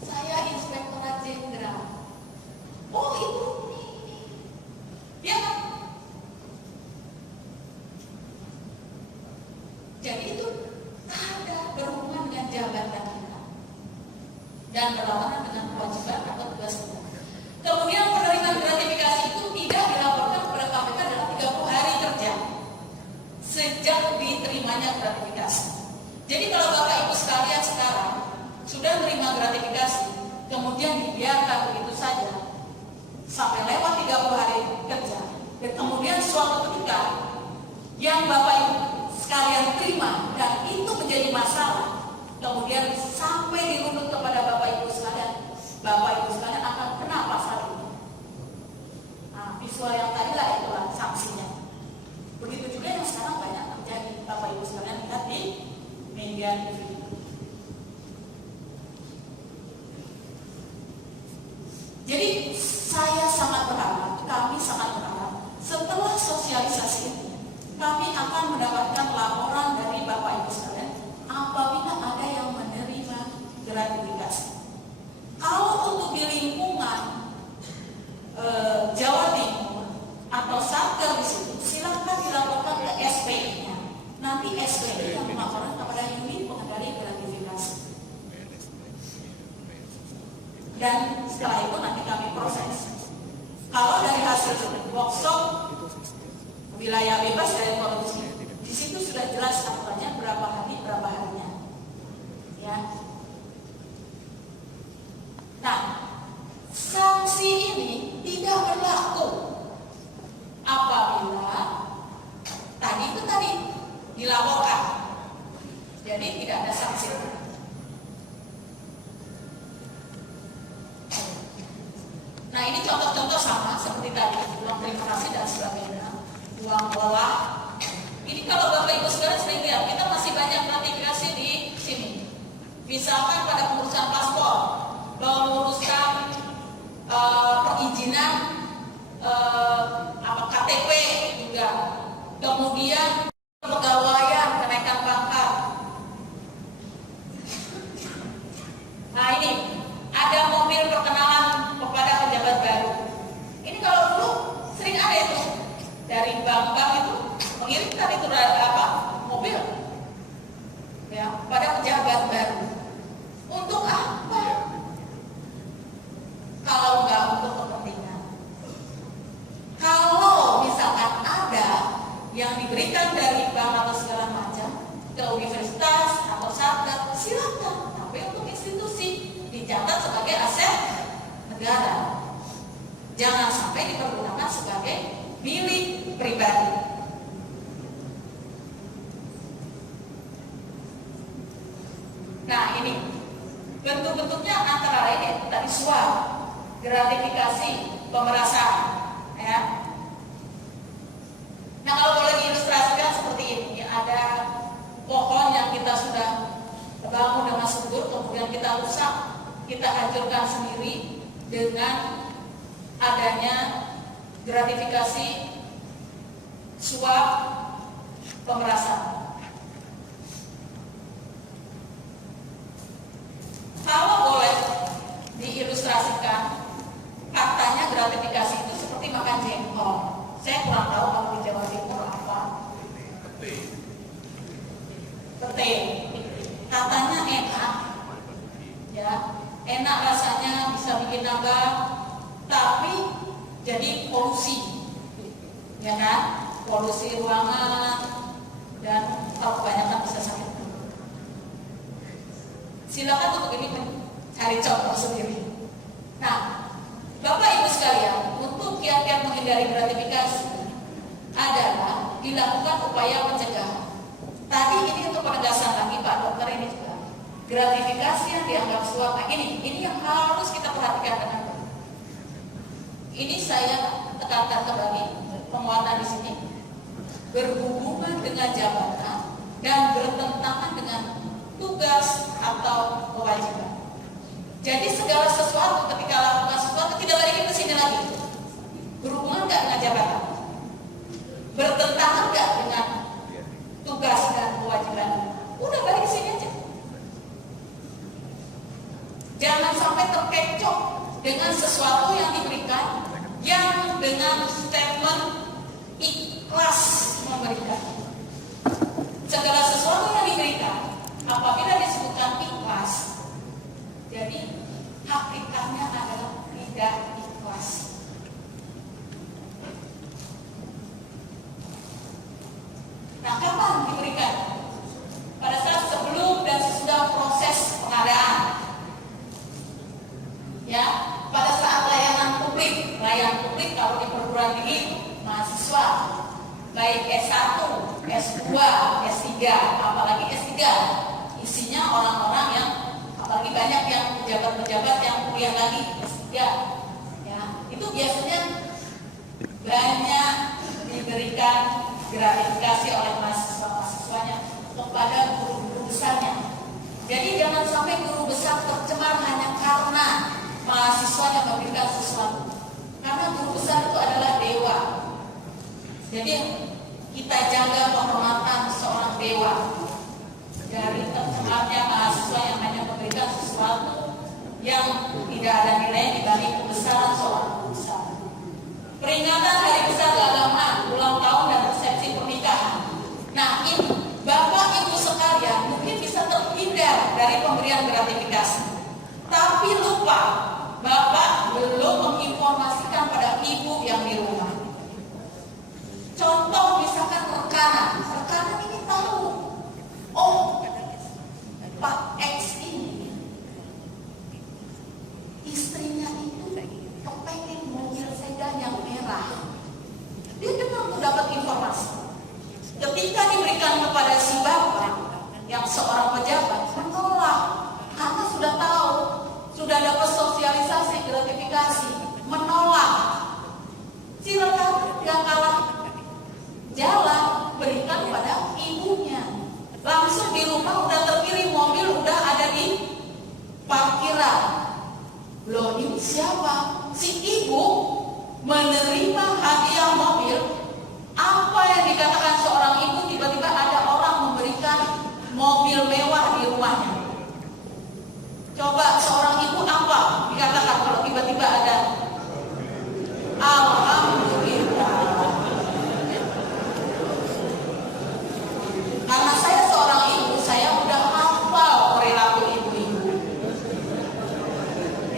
saya Inspektorat Jenderal. Oh ibu ini, ya kan? Jadi itu ada berhubungan dengan jabatan kita dan berlawanan dengan kewajiban atau tugas kita. Kemudian penerimaan gratifikasi itu tidak dilaporkan kepada KPK dalam 30 hari kerja sejak diterimanya gratifikasi. Jadi kalau Bapak Ibu sekalian sekarang sudah menerima gratifikasi, kemudian dibiarkan begitu saja sampai lewat 30 hari kerja, dan kemudian suatu ketika yang Bapak Ibu sekalian terima dan itu menjadi masalah, kemudian sampai dirunut kepada Bapak Ibu sekalian akan kena pasal ini. Nah, visual yang tadi lah itulah sanksinya. Begitu juga yang sekarang banyak terjadi, Bapak Ibu sekalian lihat di media TV. Jadi saya sangat berharap, kami sangat berharap setelah sosialisasi ini, kami akan mendapatkan laporan dari Bapak Ibu sekalian apabila ada yang menerima gratifikasi. Kalau untuk di lingkungan Jawa Timur atau Satker di situ, silakan dilaporkan ke SPI-nya. Nanti SPI yang melaporkan kepada unit pengendali gratifikasi. Dan setelah itu nanti kami proses. Kalau dari hasil workshop wilayah bebas dari korupsi, di situ sudah jelas dilaporkan. Jadi tidak ada sanksi. Nah, ini contoh-contoh sama seperti tadi, uang terima kasih dan sebagainya, uang lelah. Ini kalau Bapak Ibu sekalian sering lihat, kita masih banyak gratifikasi di sini. Misalkan pada pengurusan paspor, pengurusan perizinan KTP juga, kemudian pegawaian, kenaikan pangkat. Nah, ini ada mobil perkenalan kepada pejabat baru. Ini kalau dulu sering ada itu dari bank-bank itu mengirimkan itu mobil ya pada pejabat baru. Untuk apa? Kalau nggak untuk kepentingan. Kalau misalkan ada yang diberikan dari bank atau segala macam ke universitas atau satgas, silakan. Tapi untuk institusi dicatat sebagai aset negara. Jangan sampai dipergunakan sebagai milik pribadi. Nah, ini bentuk-bentuknya antara lain tadi suap, gratifikasi, pemerasan, ya. Nah, kalau boleh diilustrasikan seperti ini, ada pohon yang kita sudah bangun dengan subur, kemudian kita rusak, kita hancurkan sendiri dengan adanya gratifikasi, suap, pemerasan. Kalau boleh diilustrasikan, katanya gratifikasi itu seperti makan jengkol. Saya kurang tahu kalau di Jawa Timur apa. Pete. Katanya enak, ya, enak rasanya, bisa bikin nambah, tapi jadi polusi, ya kan? Polusi ruangan dan kalau kebanyakan bisa sakit. Silakan untuk ini mencari contoh sendiri. Nah, Bapak Ibu sekalian, untuk kiat-kiat menghindari gratifikasi adalah dilakukan upaya pencegahan. Tadi ini untuk penegasan lagi Pak Dokter, ini juga gratifikasi yang dianggap suap. Nah, ini yang harus kita perhatikan dengan baik. Ini saya tekankan kembali penguatan di sini berhubungan dengan jabatan dan bertentangan dengan tugas atau kewajiban. Jadi segala sesuatu ketika lakukan sesuatu tidak balikin ke sini lagi. Berhubungan nggak dengan jabatan? Bertentangan nggak dengan tugas dan kewajiban? Udah balik ke sini aja. Jangan sampai terkecoh dengan sesuatu yang diberikan yang dengan statement ikhlas memberikan. Segala sesuatu yang diberikan apabila disebutkan ikhlas, jadi hakikatnya adalah tidak ikhlas. Nah, kapan diberikan? Pada saat sebelum dan sesudah proses pengadaan, ya, pada saat layanan publik kalau di perguruan tinggi mahasiswa, baik S1, S2, S3, apalagi S3, isinya orang-orang yang apalagi banyak yang pejabat-pejabat yang kuliah lagi S3, ya, itu biasanya banyak diberikan gratifikasi oleh mahasiswa-mahasiswanya kepada guru-guru besarnya. Jadi jangan sampai guru besar tercemar hanya karena mahasiswanya memberikan sesuatu. Karena guru besar itu adalah dewa. Jadi kita jaga penghormatan seorang dewa dari tercemarnya mahasiswa yang hanya memberikan sesuatu yang tidak ada nilai dibanding kebesaran seorang guru besar. Peringatan hari besar keagamaan, ulang tahun dan resepsi pernikahan. Nah, ini Bapak Ibu sekalian mungkin bisa terhindar dari pemberian gratifikasi, tapi lupa Bapak belum menginformasikan pada ibu yang di rumah. Contoh misalkan rekanan ini tahu, oh Pak X ini istrinya itu kepengen mobil sedan yang merah. Dia dengar dapat informasi. Ketika diberikan diberikan kepada si bapak yang seorang pejabat menolak karena sudah tahu, sudah dapat sosialisasi gratifikasi, menolak. Silakan yang kalah jalan berikan pada ibunya. Langsung di rumah udah terkirim mobil, udah ada di parkiran. Loh, ini siapa? Si ibu menerima hadiah mobil. Apa yang dikatakan seorang ibu, tiba-tiba ada orang memberikan mobil mewah di rumahnya. Coba seorang ibu apa dikatakan kalau tiba-tiba ada? Alhamdulillah. Karena saya seorang ibu, saya udah hafal perilaku ibu-ibu.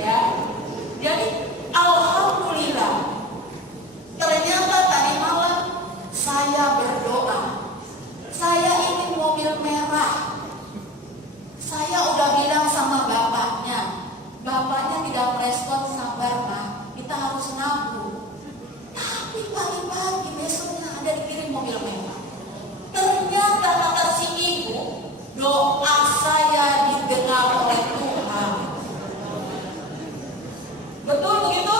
Ya, jadi alhamdulillah. Ternyata tadi malam saya berdoa, saya ingin mobil merah. Saya udah bilang sama bapaknya, bapaknya tidak merespon, sabar Pak, kita harus nabung. Tapi pagi-pagi besoknya ada dikirim mobil merah. Ternyata kata si ibu, doa saya didengar oleh Tuhan. Betul begitu?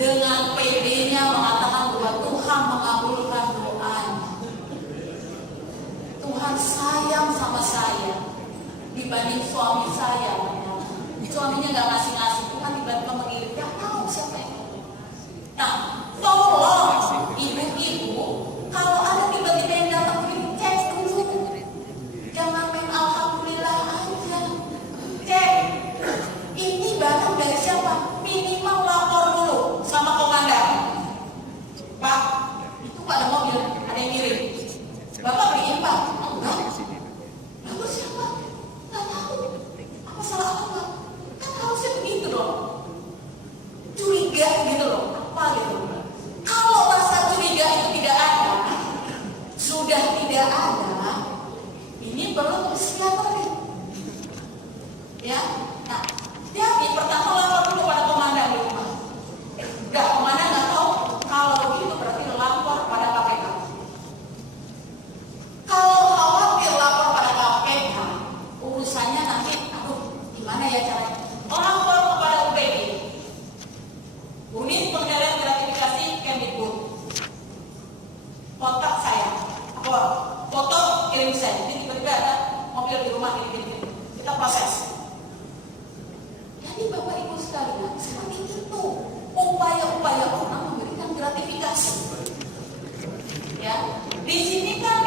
Dengan PD-nya mengatakan bahwa Tuhan mengabulkan doanya. Tuhan sayang sama saya dibanding suami saya. Suaminya nggak ngasih-ngasih, Tuhan tiba-tiba mengirim, nggak tahu siapa yang. Nah, tolong ibu-ibu, kalau ada tiba-tiba yang datang begini, cek dulu. Jangan main alhamdulillah aja. Cek, ini barang dari siapa? Minimal lapor dulu sama komandan. Pak, itu Pak ada mobil, ada yang ngirim. Bapak beliin Pak? Enggak. Lalu siapa? Nggak tahu. Apa salah apa? Kan harusnya begitu dong. Curiga gitu loh. Apa gitu? Kalau rasa curiga itu tidak ada, sudah tidak ada, ini perlu psikiater nih. Ya, nah, jadi pertama lapor dulu pada komandan di rumah. Enggak, komandan nggak tahu. Kalau begitu berarti lapor pada KPK. Kalau khawatir lapor pada KPK, urusannya nanti, gimana ya caranya? Lapor kepada UPD, Unit Pengendalian Gratifikasi Kemdikbud. Kontak saya, foto kirim saya. Jadi tiba-tiba ada mobil di rumah ini, kita proses. Jadi Bapak Ibu sekalian, seperti itu upaya-upaya orang memberikan gratifikasi. Ya, di sini kan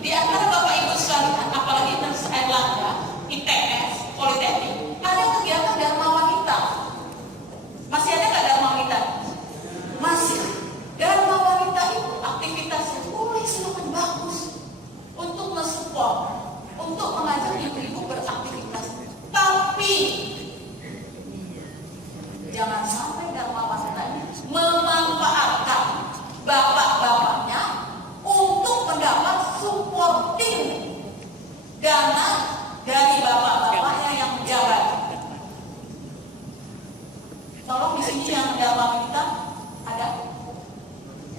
di antara Bapak Ibu sekalian, apalagi Erlangga, ITS, Politeknik, ada kegiatan Dharma Wanita. Masih ada nggak Dharma Wanita? Masih. Dharma Wanita itu aktivitasnya boleh silakan bagus untuk mensupport, untuk mengajak ibu-ibu beraktivitas. Tapi jangan sampai Dharma Wanita ini memanfaatkan bapak-bapaknya untuk mendapat supporting dana dari bapak-bapaknya yang menjabat. Tolong di sini yang Dharma Wanita ada?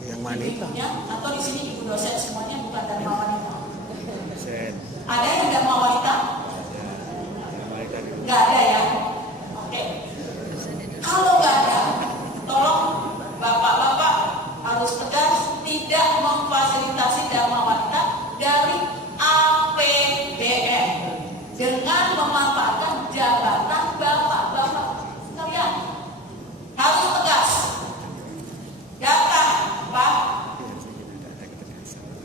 Yang wanita? Ibunya, atau di sini ibu dosen semuanya bukan Dharma Wanita? Ada yang Dharma Wanita? Nggak ada ya? Oke. Kalau nggak ada, tolong bapak-bapak harus tegas tidak memfasilitasi Dharma Wanita dari APBN dengan memanfaatkan jabatan bapak-bapak sekalian. Harus tegas. Datang, Pak.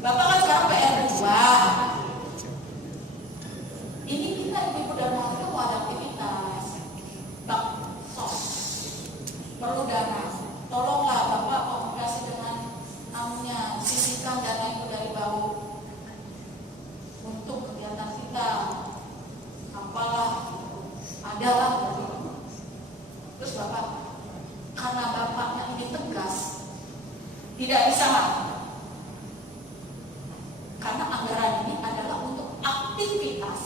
Bapak kan sekarang PR2. Ini kita ibu Dharma Wanita mau ada aktivitas. Bak, sos. Perlu dana. Tolonglah Bapak komunikasi dengan amunya, sisihkan dana itu dari bau untuk kegiatan kita. Apalah, adalah. Terus Bapak, karena Bapaknya ini tegas, tidak bisa. Karena anggaran ini adalah untuk aktivitas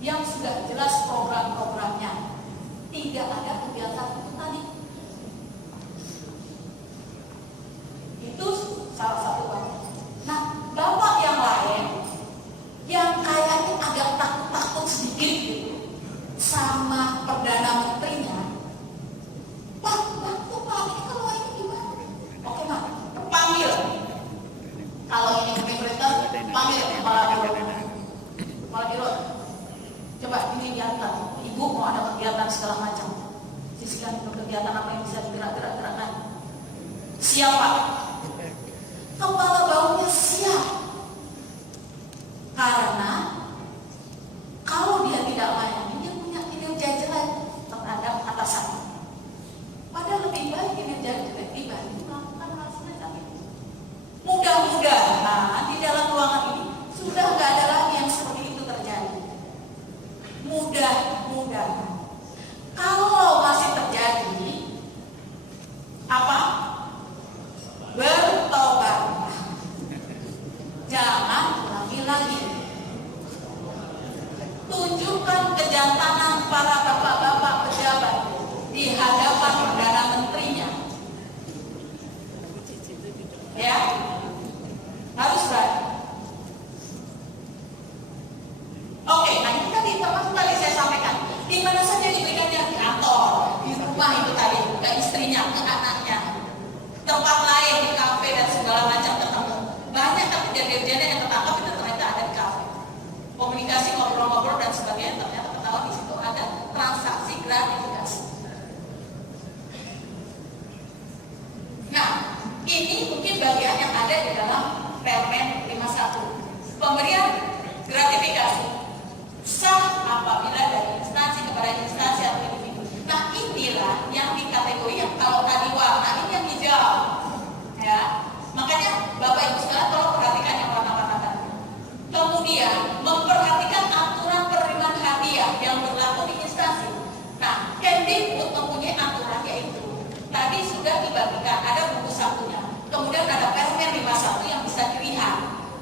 yang sudah jelas program-programnya. Tidak ada kegiatan itu tadi. panggil kepala biro. Kepala biro, coba ini diantar. Ibu mau ada kegiatan segala macam. Sisihkan untuk kegiatan apa yang bisa digerak-gerakkan. Siap Pak. Kepala baunya siap. Karena kalau dia tidak layani, dia punya kinerja jelek terhadap atasannya. Padahal lebih baik kinerja jelek dibanding melakukan hal semacam itu. Mudah-mudahan di dalam ruangan ini sudah nggak ada lagi yang seperti itu terjadi. Mudah-mudahan. Kalau masih terjadi, apa? Bertobat. Jangan ulangi lagi. Tunjukkan kejantanan para bapak-bapak pejabat di hadapan Perdana Menterinya. Ya, harus berani. Oke, nah ini tadi termasuk tadi saya sampaikan. Di mana saja diberikannya di kantor, di rumah itu tadi, ke istrinya, ke anaknya, tempat lain di kafe dan segala macam ketemu. Banyak kan kejadian-kejadian yang tertangkap itu ternyata ada di kafe. Komunikasi, ngobrol-ngobrol dan sebagainya ternyata ketahuan di situ ada transaksi gratifikasi. Nah, ini mungkin bagian yang ada di dalam Permen 51. Pemberian gratifikasi sah apabila dari instansi kepada instansi atau individu. Nah, inilah yang dikategori yang kalau tadi warna ini yang hijau, ya. Makanya Bapak Ibu sekalian tolong perhatikan yang warna-warna tadi. Kemudian memperhatikan aturan penerimaan hadiah yang berlaku di instansi. Nah, Kemdikbud mempunyai aturan yaitu tadi sudah dibagikan ada buku satunya. Kemudian ada Permen 51 yang bisa dilihat.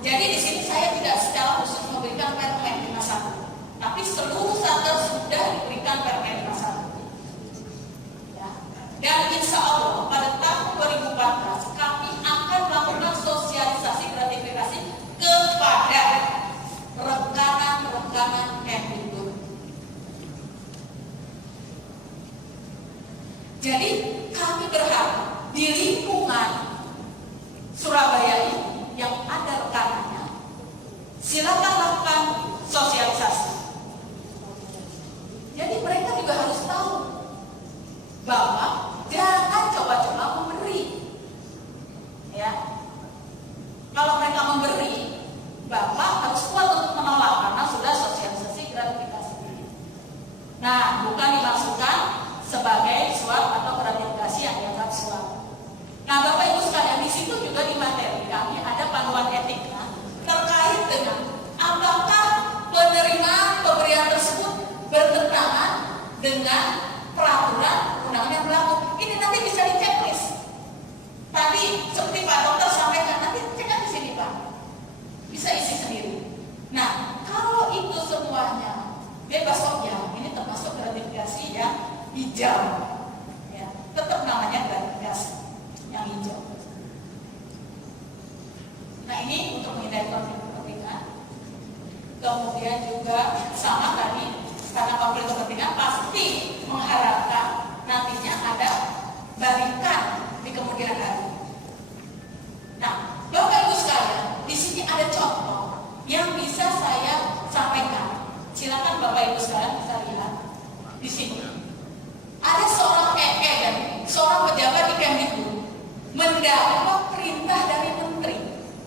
Jadi di sini saya tidak secara khusus memberikan Permen 51, tapi seluruh satgas sudah diberikan Permen 51. Ya. Dan insya Allah pada tahun 2014 kami akan melakukan sosialisasi gratifikasi kepada rekanan-rekanan Kemdikbud. Jadi kami berharap di lingkungan Surabaya ini yang ada rekanannya, silakan lakukan sosialisasi. Jadi mereka juga harus tahu bahwa jangan coba-coba memberi. Ya, kalau mereka memberi, Bapak harus kuat untuk menolak karena sudah sosialisasi gratifikasi. Nah, bukan dimaksudkan sebagai suap atau gratifikasi yang dianggap suap. Nah, Bapak Ibu sekalian, di situ juga di materi kami ada panduan etika terkait dengan apakah penerimaan pemberian tersebut bertentangan dengan peraturan undang-undang yang berlaku. Ini nanti bisa diceklis. Tadi seperti Pak Dokter sampaikan, nanti cek di sini Pak, bisa isi sendiri. Nah, kalau itu semuanya bebas ya, ini termasuk gratifikasi yang hijau. Ya, tetap namanya gratifikasi yang hijau. Nah, ini untuk menghindari konflik kepentingan. Kemudian juga sama tadi, karena konflik kepentingan pasti mengharapkan nantinya ada balikan di kemudian hari. Nah, Bapak Ibu sekalian, di sini ada contoh yang bisa saya sampaikan. Silakan Bapak Ibu sekalian bisa lihat di sini. Ada seorang dan seorang pejabat di Kemdikbud mendapat perintah dari menteri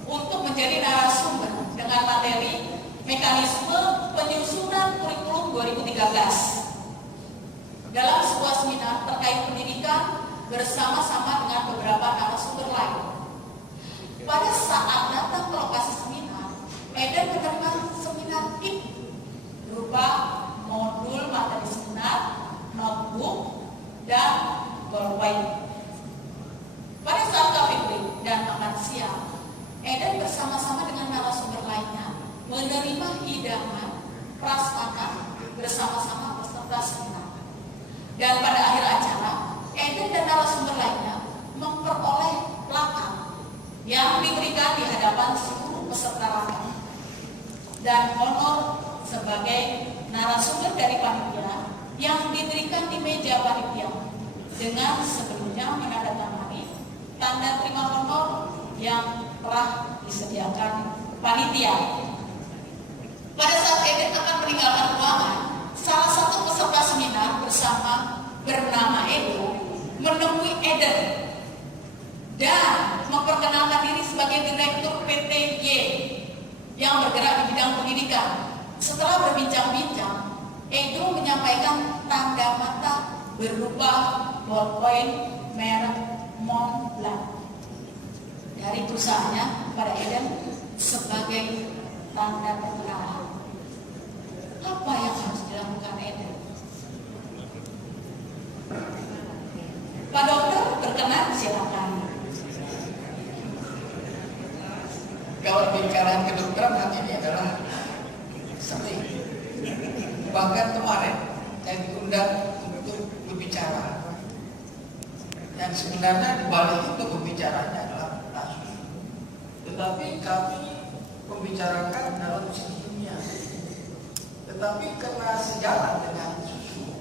untuk menjadi narasumber dengan materi mekanisme penyusunan kurikulum 2013 dalam sebuah seminar terkait pendidikan bersama-sama dengan beberapa narasumber lain. Pada saat datang ke lokasi seminar, Eden menerima seminar tip berupa modul materi seminar, notebook, dan bolpen. Pada saat coffee break dan makan siang, Eden bersama-sama dengan narasumber lainnya menerima hidangan prasmanan bersama-sama peserta seminar. Dan pada akhir acara, Eden dan narasumber lainnya memperoleh plakat yang diberikan di hadapan seluruh peserta rapat dan honor sebagai narasumber dari panitia yang diberikan di meja panitia dengan sebelumnya menandatangani tanda terima honor yang telah disediakan panitia. Pada saat Eden akan meninggalkan ruangan, salah satu peserta seminar bernama Edo menemui Eden dan memperkenalkan diri sebagai Direktur PT Y yang bergerak di bidang pendidikan. Setelah berbincang-bincang, Edo menyampaikan tanda mata berupa ballpoint merek Montblanc dari perusahaannya pada Eden sebagai tanda pengerahan. Apa yang harus dilakukan Eden? Pak Dokter berkenan, silakan. Kalau bicara kedokteran hati ini adalah sering. Bahkan kemarin saya diundang untuk berbicara. Yang sebenarnya di balik itu pembicaranya adalah kasus. Tetapi kami membicarakan dalam sisi kimia. Tetapi karena sejalan dengan susu,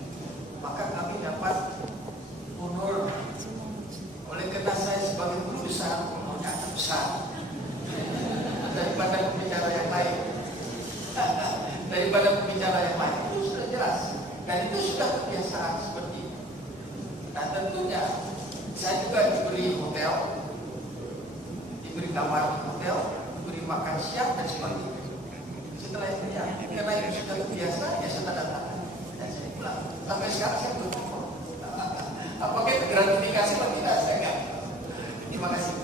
maka kami dapat honor. Oleh karena saya sebagai guru besar, honornya besar daripada pembicara yang lain. Daripada pembicara yang lain itu sudah jelas. Dan itu sudah kebiasaan seperti itu. Dan tentunya saya juga diberi hotel, diberi kamar di hotel, diberi makan siang dan sebagainya. Setelah itu ya, karena itu sudah biasa, ya saya tanda tangan dan saya pulang. Sampai sekarang saya belum tahu. Apakah itu gratifikasi atau tidak? Saya enggak. Terima kasih.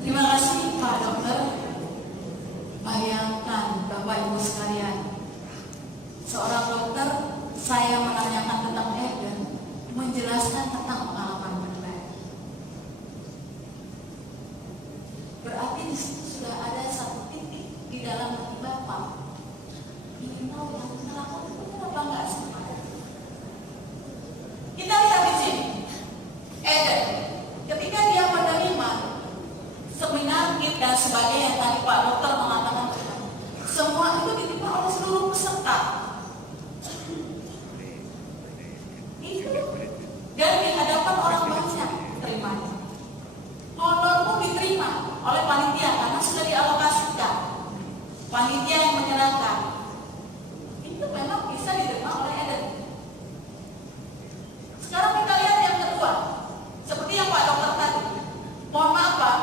Terima kasih Pak Dokter. Bayangkan Bapak Ibu sekalian, seorang dokter saya menanyakan tentang Eden, menjelaskan tentang pengalaman pribadi. Berarti di situ sudah ada satu titik di dalam hati Bapak. Ingin tahu yang melakukan itu kenapa enggak semuanya? Kita lihat di sini, Eden, ketika dia menerima seminar dan sebagainya yang tadi Pak Dokter mengatakan, semua itu diterima oleh seluruh peserta. Itu dan di hadapan orang banyak terimanya. Honormu diterima oleh panitia karena sudah dialokasikan. Panitia yang menyerahkan. Itu memang bisa diterima oleh Eden. Sekarang kita lihat yang kedua. Seperti yang Pak Dokter tadi. Mohon maaf Pak,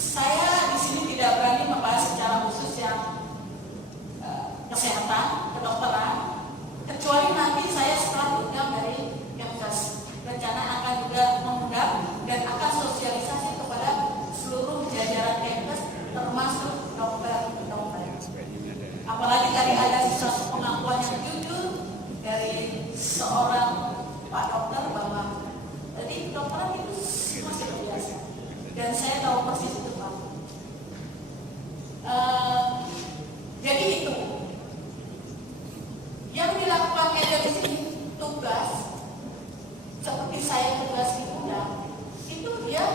saya di sini tidak berani membahas secara khusus yang kesehatan, kedokteran, kecuali nanti saya setelah diundang dari Kemkes. Rencana akan juga mengundang dan akan sosialisasi kepada seluruh jajaran Kemkes, termasuk dokter-dokter. Apalagi tadi ada sesuatu pengakuan yang jujur dari seorang Pak Dokter bahwa tadi kedokteran itu masih biasa. Dan saya tahu persis itu Pak. Jadi itu yang dilakukan Eden di sini tugas seperti saya tugas diundang itu dia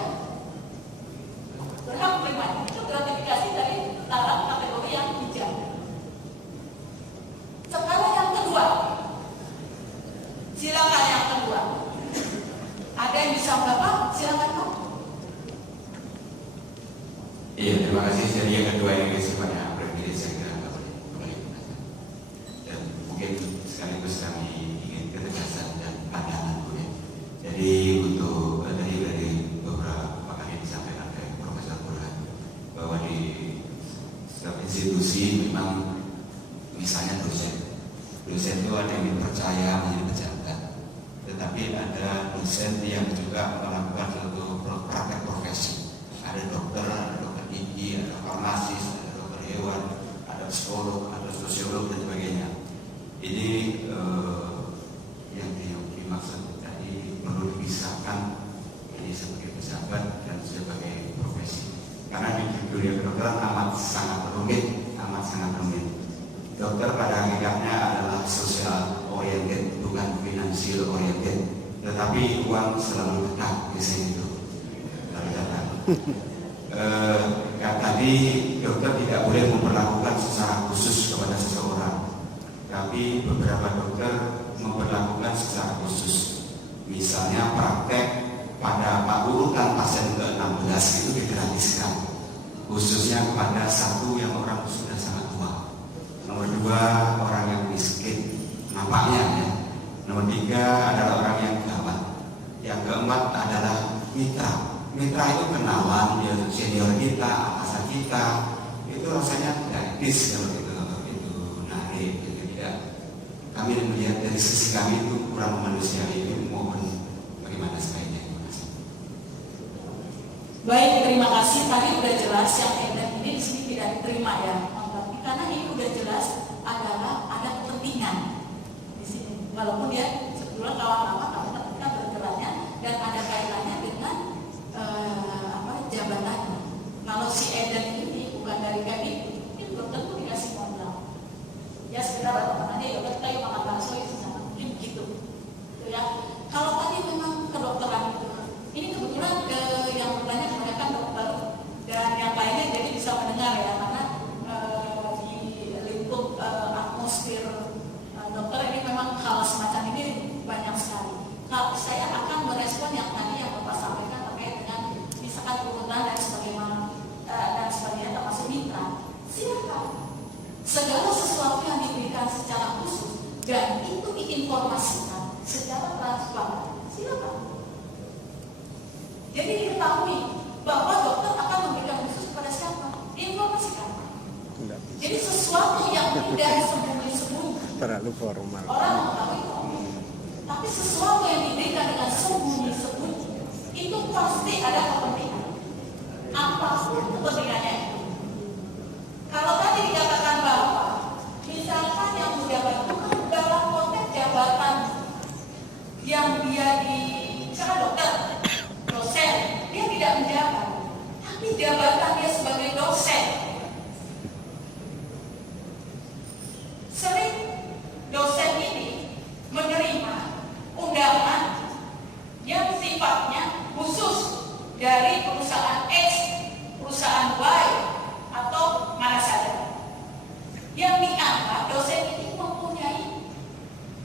berhak menerima itu gratifikasi dari dalam kategori yang hijau. Sekarang yang kedua, silakan yang kedua. Ada yang bisa Bapak? Silakan Pak. Iya, terima kasih. Jadi yang kedua ini sifatnya privilege, saya kira nggak boleh kembali. Dan mungkin sekaligus kami ingin ketegasan dan pandangan Bu ya. Jadi untuk dari beberapa pakar yang disampaikan oleh Profesor Burhan bahwa di setiap institusi memang misalnya dosen itu ada yang dipercaya menjadi pejabat, tetapi ada dosen yang juga melakukan suatu praktek profesi. Ada dokter, ada dokter gigi, ada farmasis, ada dokter hewan, ada psikolog, ada sosiolog dan sebagainya. Ini yang dimaksud tadi perlu dipisahkan ini sebagai pejabat dan sebagai profesi. Karena di dunia kedokteran amat sangat rumit. Dokter pada hakikatnya adalah social oriented, bukan financial oriented. Tetapi uang selalu dekat di sini itu. Tadi dokter tidak boleh memperlakukan secara khusus kepada seseorang, tapi beberapa dokter memperlakukan secara khusus. Misalnya praktek pada urutan pasien ke-16 itu digratiskan. khususnya kepada satu yang orang sudah sangat tua, nomor dua orang yang miskin nampaknya ya, nomor tiga adalah orang yang gawat, yang keempat adalah mitra. Mitra itu kenalan, dia senior kita, atasan kita, itu rasanya gratis kalau itu narik, gitu. Tidak, kami melihat dari sisi kami itu kurang manusiawi ini, mohon bagaimana sebaiknya. Baik, terima kasih. Tadi udah jelas yang edan ini di sini tidak diterima ya, karena ini udah jelas adalah ada kepentingan di sini. Walaupun dia sebetulnya kawan-kawan karena kita bergeraknya dan ada kaitannya dengan jabatannya. Kalau si edan ini bukan dari KBI, ini belum tentu dikasih modal. Ya sekedar teman aja ya, kita yuk makan bakso ya sama mungkin begitu. Gitu ya. Kalau tadi memang kedokteran itu, ini kebetulan yang bertanya kebanyakan dokter dan yang lainnya jadi bisa mendengar ya, karena di lingkup atmosfer dokter ini memang hal semacam ini banyak sekali. Kalau saya akan merespon yang tadi yang Bapak sampaikan terkait dengan misalkan kebutuhan dan sebagainya termasuk mitra. Silakan. Segala sesuatu yang diberikan secara khusus dan itu diinformasikan secara transparan. Silakan. Jadi diketahui bahwa dokter akan memberikan khusus kepada siapa? Diinformasikan. Jadi sesuatu yang tidak sembunyi-sembunyi. Terlalu formal. Orang mengetahui kok. Tapi sesuatu yang diberikan dengan sembunyi-sembunyi itu pasti ada kepentingan. Apa kepentingannya itu? Kalau tadi dikatakan bahwa misalkan yang menjabat bukan dalam konteks jabatan yang dia di misalkan dokter, dosen, dia tidak menjabat, tapi jabatan dia sebagai dosen. Sering dosen ini menerima undangan yang sifatnya khusus dari perusahaan X, perusahaan Y, atau mana saja. Yang dianggap dosen ini mempunyai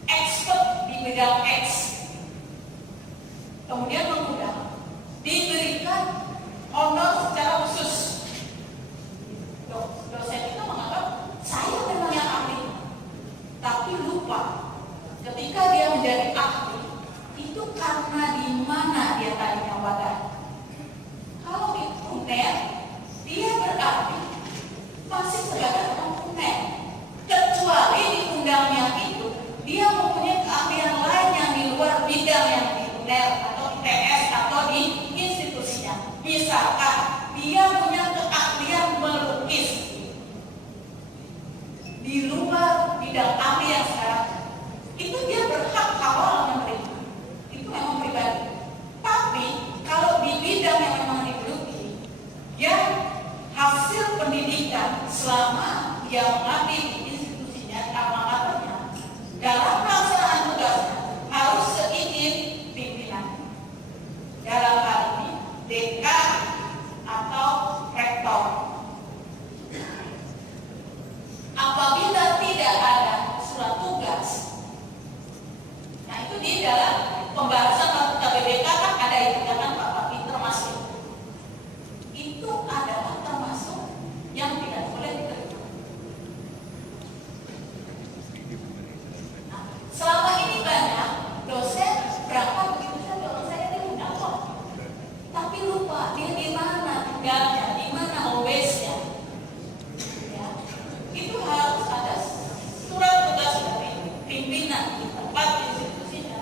expert di bidang X. Kemudian mengundang, diberikan honor secara khusus. Dosen itu menganggap saya memang yang ahli, tapi lupa ketika dia menjadi ahli itu karena di mana dia tadinya wadah. Kalau di UNER dia berarti masih sebagai orang UNER, kecuali di undangnya itu dia mempunyai keahlian lain yang di luar bidang yang di UNER atau ITS atau di institusinya. Misalkan dia punya keahlian melukis di luar bidang ahli yang sekarang, itu dia berhak awal menerima. Itu memang pribadi. Tapi kalau di bidang yang memang digeluti, yang hasil pendidikan selama dia mengabdi di institusinya, amalannya, dalam pelaksanaan tugasnya harus seizin pimpinan. Dalam hal ini dekan atau rektor. Apabila tidak ada surat tugas, nah itu di dalam pembahasan KBBK kan ada itu kan Pak Papi termasuk. Itu adalah termasuk yang tidak boleh diterima. Nah, selama ini banyak dosen berangkat begitu saja, kalau saya diundang kok, tapi lupa dia di mana tinggalnya, di mana always-nya. Ya, itu harus ada surat tugas dari pimpinan di tempat institusinya.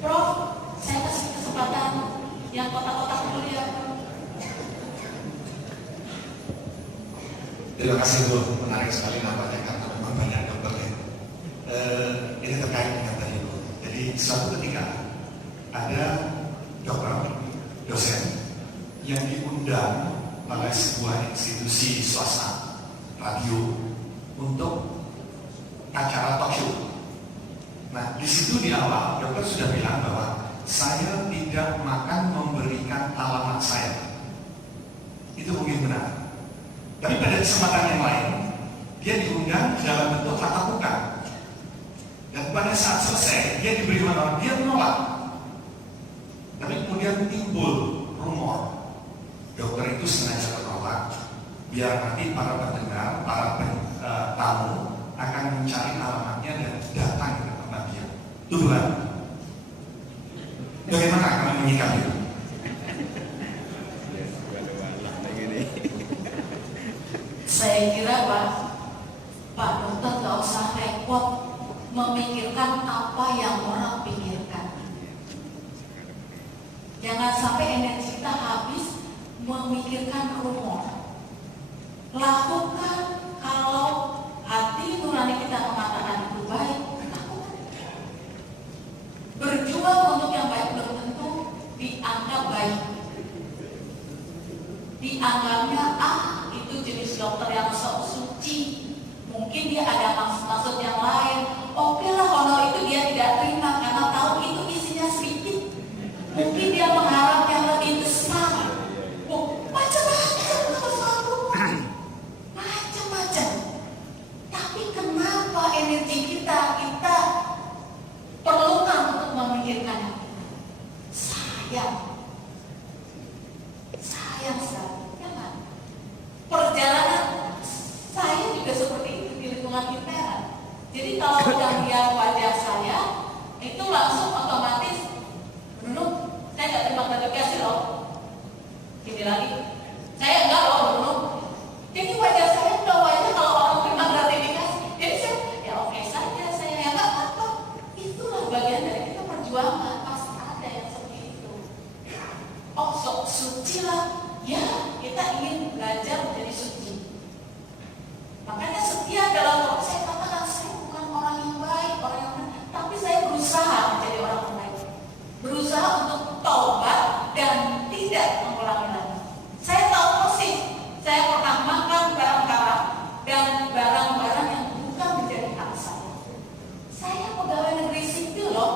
Prof, saya kasih kesempatan yang kotak-kotak dulu ya. Terima kasih Bu, menarik sekali nampaknya karena memang banyak dokternya. Ini terkait dengan tadi Bu. Jadi suatu ketika ada dokter, dosen yang diundang oleh sebuah institusi swasta radio untuk acara talk show. Nah, di situ di awal dokter sudah bilang bahwa saya tidak akan memberikan alamat saya. Itu mungkin benar. Tapi pada kesempatan yang lain, dia diundang dalam bentuk tatap muka. Dan pada saat selesai, dia diberi honor, dia menolak. Tapi kemudian timbul rumor dokter itu sengaja menolak biar nanti para pendengar, para tamu akan mencari alamatnya dan datang ke tempat dia. Tuduhan. Bagaimana kamu menyikapi itu? Saya kira Pak dokter nggak usah repot memikirkan apa yang orang pikirkan. Jangan sampai energi kita habis memikirkan rumor. Lakukan kalau hati nurani kita mengatakan itu baik, lakukan. Berjuang untuk yang baik belum tentu dianggap baik. Dianggapnya itu jenis dokter yang sok suci. Mungkin dia ada maksud yang lain. Oke lah kalau itu dia tidak terima karena tahu itu isinya sedikit. Mungkin dia mengharap yang lebih besar. Macam-macam. Tapi kenapa energi kita perlukan untuk memikirkannya? Sayang sekali, ya kan? Perjalanan saya juga seperti itu di lingkungan intern. Jadi kalau udah lihat wajah saya, itu langsung otomatis menurut saya nggak terima gratifikasi loh. Gini lagi, saya enggak loh menurut. Jadi wajah saya udah wajah kalau orang terima gratifikasi. Jadi saya ya oke saja, saya ya nggak apa-apa. Itulah bagian dari kita perjuangan. Pasti ada yang seperti itu. Oh sok suci lah, ya kita ingin belajar menjadi suci. Makanya setia dalam saya katakan saya bukan orang yang baik, orang yang benar, tapi saya berusaha menjadi orang yang baik. Berusaha untuk taubat dan tidak mengulangi lagi. Saya tahu persis, saya pernah makan barang haram dan barang-barang yang bukan menjadi hak saya. Saya pegawai negeri sipil loh.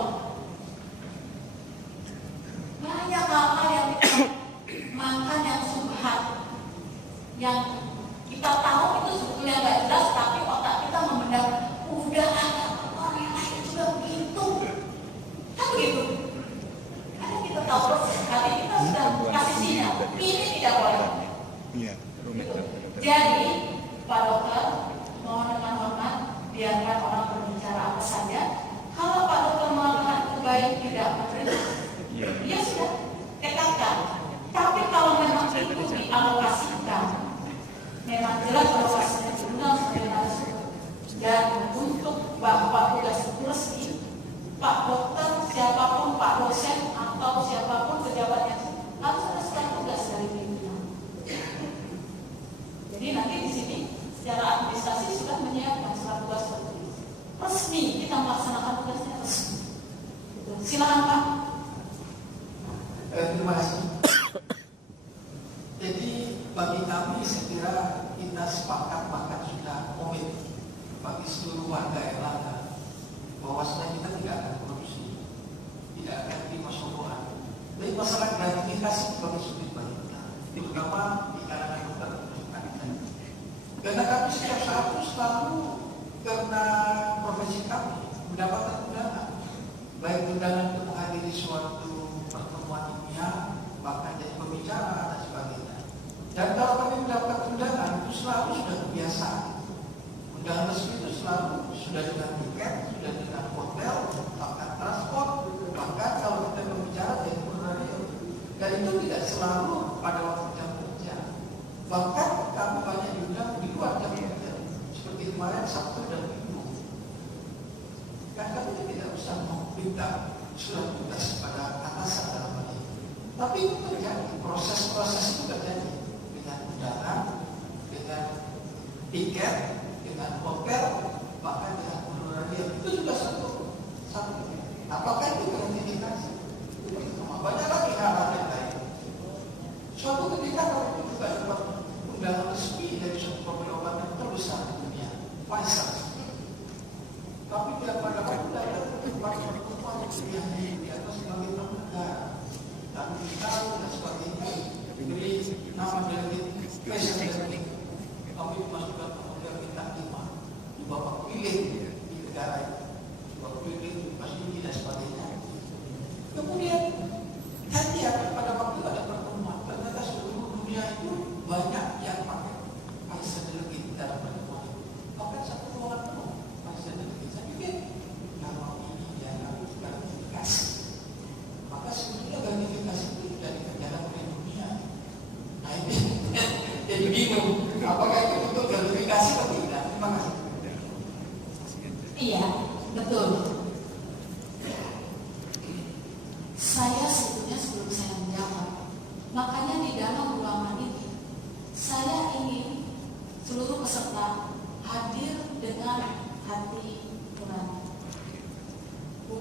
Banyak hal-hal yang kita makan yang subhat, yang kita tahu itu sebetulnya nggak jelas, tapi otak kita memendam. Udah ada orang yang lain juga begitu, kan begitu? Karena kita tahu persis, hati kita sudah kasih sinyal, ini tidak boleh. Jadi, Pak Dokter, mohon dengan hormat, biarkan orang berbicara apa saja. Kalau Pak Dokter mengatakan itu baik, tidak menerima, ya sudah, tekadkan. Tapi kalau memang itu dialokasikan, memang jelas alokasinya diundang sebagai narasumber. Dan untuk Bapak tugas resmi, Pak Dokter, siapapun Pak dosen atau siapapun pejabatnya harus ada surat tugas dari pimpinan. Jadi nanti di sini secara administrasi sudah menyiapkan surat tugas resmi, kita melaksanakan tugasnya resmi. Silakan Pak. Terima kasih. Jadi bagi kami saya kira kita sepakat bahkan sudah komit bagi seluruh warga Erlangga bahwasanya kita tidak akan korupsi, tidak akan terima sumbangan. Tapi masalah gratifikasi bagi sulit bagi kita, terutama di kalangan dokter rujukan. Karena kami setiap saat itu selalu karena profesi kami mendapatkan undangan, baik undangan untuk menghadiri suatu pertemuan ilmiah, bahkan jadi pembicara dan sebagainya. Dan kalau kami mendapat undangan itu selalu sudah biasa. Undangan resmi itu selalu sudah dengan tiket, sudah dengan hotel, bahkan transport, bahkan kalau kita berbicara dari honorer. Dan itu tidak selalu pada waktu jam kerja. Bahkan kami banyak diundang di luar jam kerja, seperti kemarin Sabtu dan Minggu. Kan kami tidak usah meminta surat tugas pada atasan dalam hal ini. Tapi itu terjadi, proses-proses itu terjadi dengan undangan, dengan tiket, dengan hotel, bahkan dengan honorer. Itu juga satu. Apakah itu gratifikasi? Itu pertama. Banyak lagi hal-hal yang lain. Suatu ketika kalau itu juga dapat undangan resmi dari suatu pemberi obat yang terbesar di dunia, Pfizer. Tapi dia pada waktu datang ke tempat pertemuan yang di atas sebagai negara, tapi tahu dan sebagainya, beri nama delegate presiden, kami dimasukkan ke model bintang 5, Bapak pilih di negara itu, Bapak pilih pasti dan sebagainya.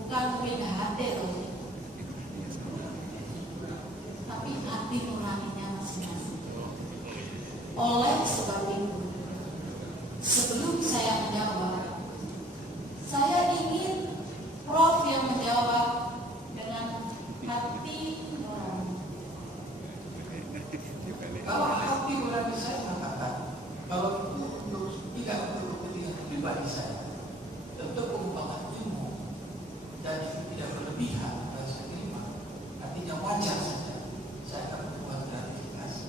bukan with hati loh, tapi hati nuraninya masing-masing. Oleh sebab itu, sebelum saya menjawab, saya ingin Prof yang menjawab dengan hati nurani. Kalau hati nurani saya mengatakan kalau itu tidak untuk kepentingan pribadi saya, tentu pengembangan ilmu dan itu tidak berlebihan dan saya terima, artinya wajar saja saya akan membuat klarifikasi.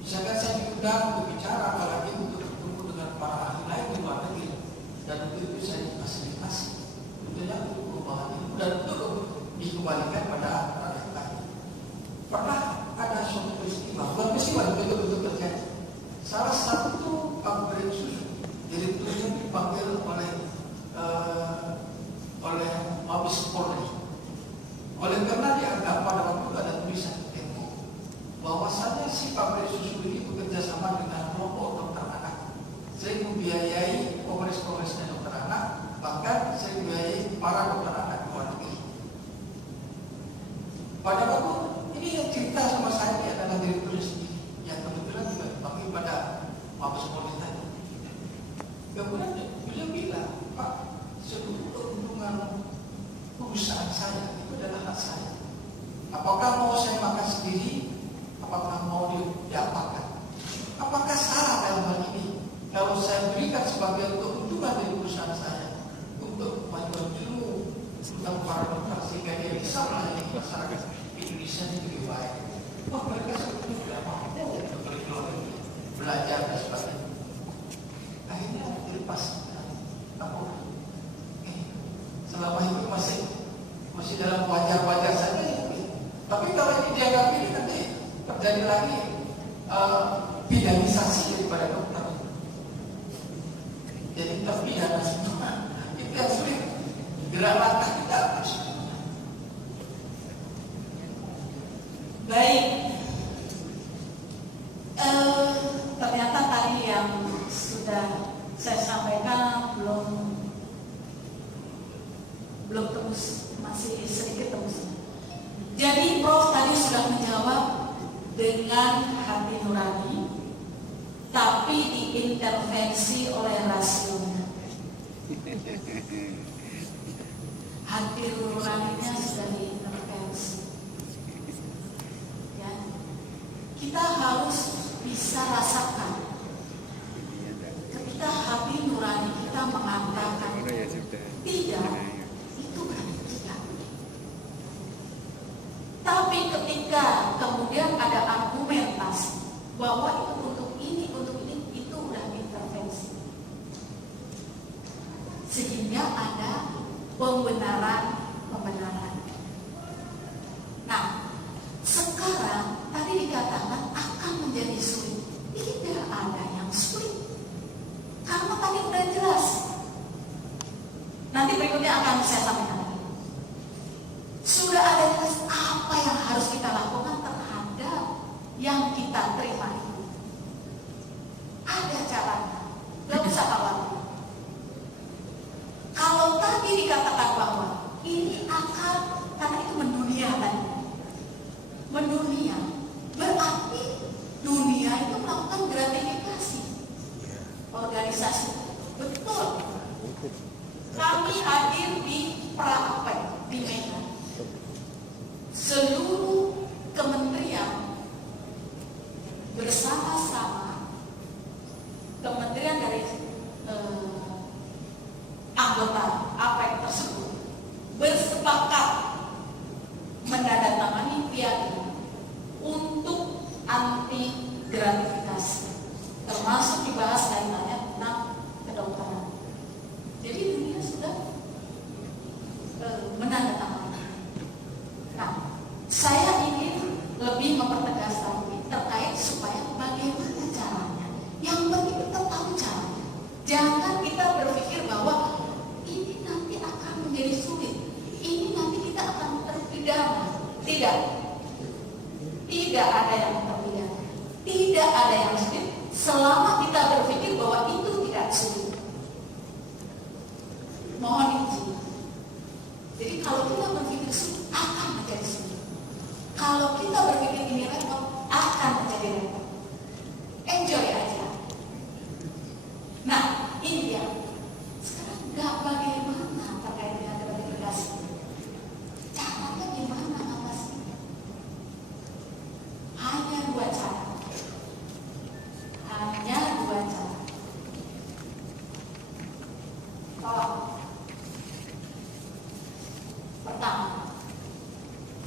Misalkan saya diundang untuk bicara, apalagi untuk bertemu dengan para ahli lain di luar negeri, dan untuk itu saya difasilitasi, tentunya untuk pengembangan ilmu dan untuk dikembalikan pada rakyat kami. Pernah ada suatu peristiwa, bukan peristiwa betul-betul terjadi. Salah satu pabrik susu, direkturnya dipanggil oleh Mabes Polri. Oleh karena dianggap pada waktu itu ada tulisan di Tempo bahwasanya si pabrik susu ini bekerja sama dengan kelompok dokter anak. Saya membiayai kongres-kongresnya dokter anak, bahkan saya membiayai para dokter anak di luar negeri. Pada waktu ini yang cerita sama saya ini adalah direkturnya sendiri, yang kebetulan juga dipanggil pada Mabes Polri tadi. Kemudian beliau bilang, Pak, seluruh keuntungan perusahaan saya itu adalah hak saya. Apakah mau saya makan sendiri? Apakah mau diapakan? Apakah salah dalam hal ini kalau saya berikan sebagai keuntungan dari perusahaan saya untuk kemajuan ilmu tentang para dokter sehingga dia bisa melayani masyarakat Indonesia ini lebih baik? Wah, mereka sebetulnya tidak mau belajar dan sebagainya. Akhirnya dilepas. Selama itu masih dalam wajar-wajar saja ya. Tapi kalau ini dianggap ini nanti terjadi lagi pidanisasi daripada dokter. Jadi terpidana semua. Itu yang sulit. Gerak langkah kita harus. Baik, ternyata tadi yang sudah saya sampaikan belum tembus, masih sedikit tembus. Jadi Prof tadi sudah menjawab dengan hati nurani, tapi diintervensi oleh rasionya. Hati nuraninya sudah diintervensi. Ya, kita harus bisa rasakan ketika hati nurani kita mengatakan tidak. Tapi ketika kemudian ada argumentasi bahwa itu untuk ini, itu udah intervensi. Sehingga ada pembenaran. Nah, sekarang tadi dikatakan akan menjadi sulit. Tidak ada yang sulit. Karena tadi udah jelas. Nanti berikutnya akan saya sampaikan. Sudah ada jelas apa yang harus kita lakukan terhadap yang kita terima itu. Ada caranya. Gak usah khawatir. Kalau tadi dikatakan bahwa ini akan, karena itu mendunia tadi. Mendunia. Berarti dunia itu melakukan gratifikasi. Organisasi. Betul. Kami hadir di Praktek di Medan. Seluruh kementerian bersama-sama, kementerian dari anggota APEC tersebut bersepakat menandatangani piagam untuk anti gratifikasi, termasuk dibahas kaitannya tentang kedokteran. Jadi dunia sudah menandatangani. Nah, saya ingin lebih mempertegas lagi terkait supaya bagaimana caranya. Yang penting kita tahu caranya. Jangan kita berpikir bahwa ini nanti akan menjadi sulit. Ini nanti kita akan terpidana. Tidak. Tidak ada yang terpidana. Tidak ada yang sulit selama kita berpikir bahwa itu tidak sulit. Mohon izin. Jadi kalau kita berpikir sulit akan menjadi sulit. Kalau kita berpikir ini repot akan menjadi repot. Enjoy aja. Nah, ini dia. Sekarang nggak bagaimana terkait dengan gratifikasi. Caranya gimana ngatasinya? Hanya dua cara. Hanya dua cara. Tolong. Pertama,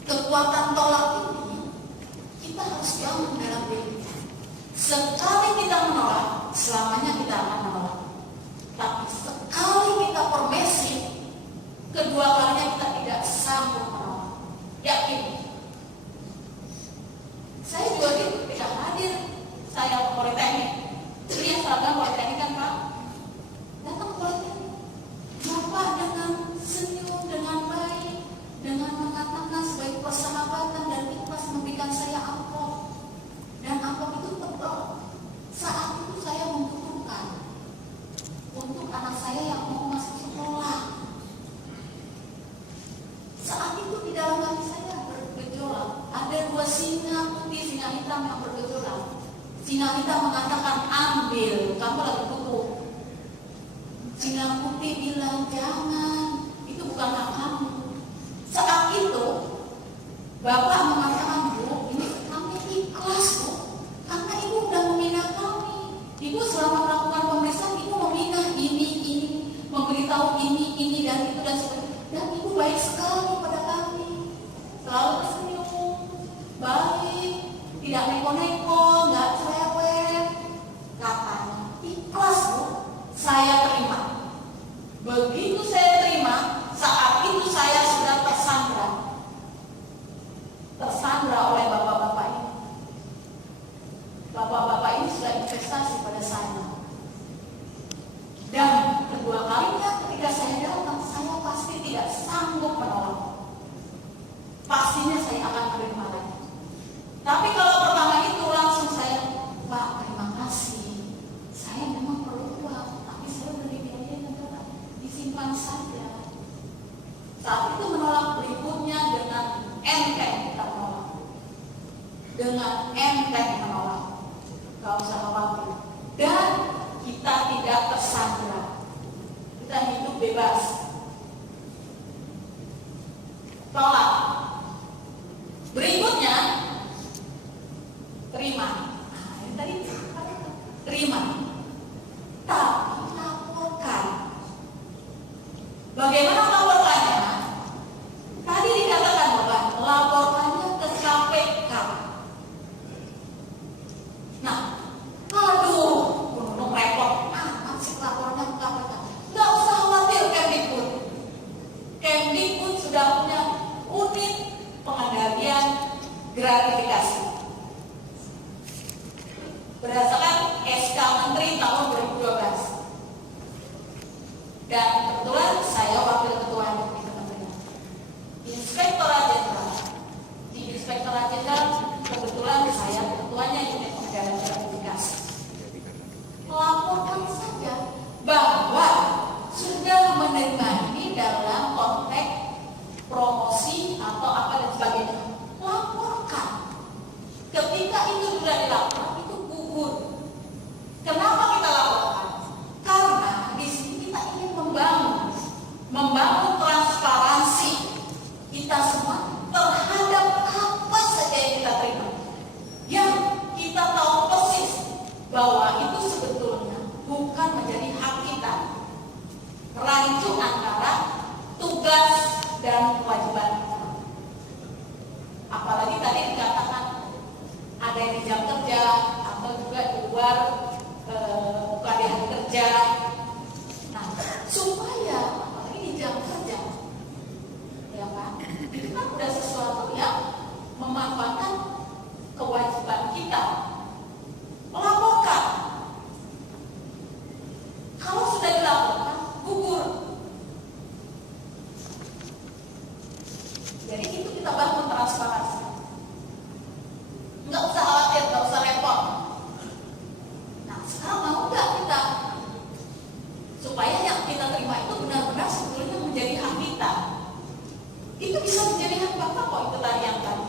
kekuatan tolak ini kita harus bangun dalam diri. Sekali kita menolak, selamanya kita akan menolak. Tapi sekali kita permisi, kedua kalinya kita tidak sanggup menolak. Yakin? Saya juga tidak hadir. Saya ke Politeknik. Dia seragam Politeknik kan Pak? Datang ke Politeknik. Bapak dengan senyum, dengan baik, dengan mengatakan sebagai persahabatan dan ikhlas memberikan saya amplop. Dan amplop itu tebal. Saat itu saya membutuhkan untuk anak saya yang mau masuk sekolah. Saat itu di dalam hati saya bergejolak. Ada dua singa putih, singa hitam yang bergejolak. Singa hitam mengatakan ambil, kamu lagi butuh. Singa putih bilang jangan, itu bukan hak kamu. Saat itu Bapak mengatakan, Bu, ini kami ikhlas Bu, karena Ibu sudah meminta kami. Ibu selama melakukan pemeriksaan, Ibu meminta ini, memberitahu ini dan itu dan sebagainya. Dan Ibu baik sekali pada kami, selalu tersenyum, baik, tidak neko-neko, nggak cerewet. Katanya ikhlas Bu, saya terima. Begitu saya terima, saat itu saya sudah tersandra oleh bapak-bapak ini. Bapak-bapak ini sudah investasi pada saya. Dan kedua kalinya ketika saya datang, saya pasti tidak sanggup menolak. Pastinya saya akan terima lagi. Tapi kalau pertama itu langsung saya, Pak, terima kasih. Saya memang perlu uang, tapi saya beri biaya negara, disimpan saja. Saat itu menolak berikutnya dengan enteng kita menolak. Dengan enteng menolak. Gak usah khawatir. Dan kita tidak tersandra. Kita hidup bebas. Tolak. Berikutnya terima. Nah, ini tadi terima. Tapi laporkan. Bagaimana laporkannya? Tadi dikatakan Bapak, laporkannya ke KPK. Nah, aduh, gunung repot. Masih lapornya ke KPK. Nggak usah khawatir Kemdikbud. Kemdikbud sudah punya unit pengendalian gratifikasi. Berdasarkan SK Menteri tahun 2012. Dan kebetulan saya wakil ketua di kementerian. Inspektorat Jenderal. Di Inspektorat Jenderal kebetulan saya ketuanya unit pengendalian gratifikasi. Melaporkan saja bahwa sudah menerima ini dalam konteks promosi atau apa dan sebagainya. Laporkan. Ketika itu sudah dilaporkan, itu gugur. Kenapa kita laporkan? Karena di sini kita ingin membangun transparansi kita semua terhadap apa saja yang kita terima. Yang kita tahu persis bahwa itu sebetulnya bukan menjadi hak kita. Rancu antara tugas dan kewajiban kita. Apalagi tadi dikatakan ada yang di jam kerja atau juga di luar bukan di hari kerja. Nah, supaya apalagi di jam kerja, ya Pak, itu kan udah sesuatu yang memanfaatkan kewajiban kita melaporkan. Kalau sudah dilaporkan, gugur. Jadi itu kita bangun transparansi. Nggak usah khawatir, nggak usah repot. Nah, sekarang mau nggak kita Itu bisa menjadi hak Bapak kok itu tadi yang tadi.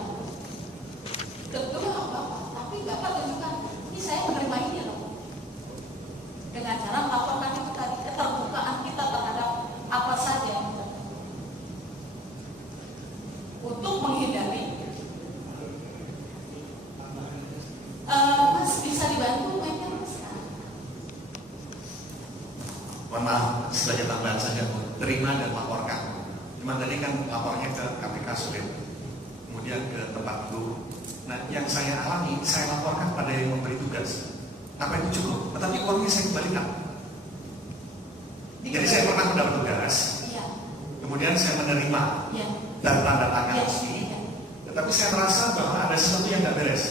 Tentu hak Bapak, tapi Bapak tunjukkan, ini saya menerima ini loh. Dengan cara melaporkan itu tadi, keterbukaan kita terhadap apa saja yang kita tahu. Untuk menghindari Mas bisa dibantu mainnya Mas? Mohon maaf, sebagai tambahan saja, Bu. Terima dan laporkan. Cuma tadi kan lapornya ke KPK sulit, kemudian ke tempat guru. Nah, yang saya alami, saya laporkan pada yang memberi tugas. Apa itu cukup? Tetapi uangnya saya kembalikan. Jadi saya pernah mendapat tugas, Iya. kemudian saya menerima Iya. dan tanda tangan Iya. resmi. Iya. Tetapi saya merasa bahwa ada sesuatu yang tidak beres.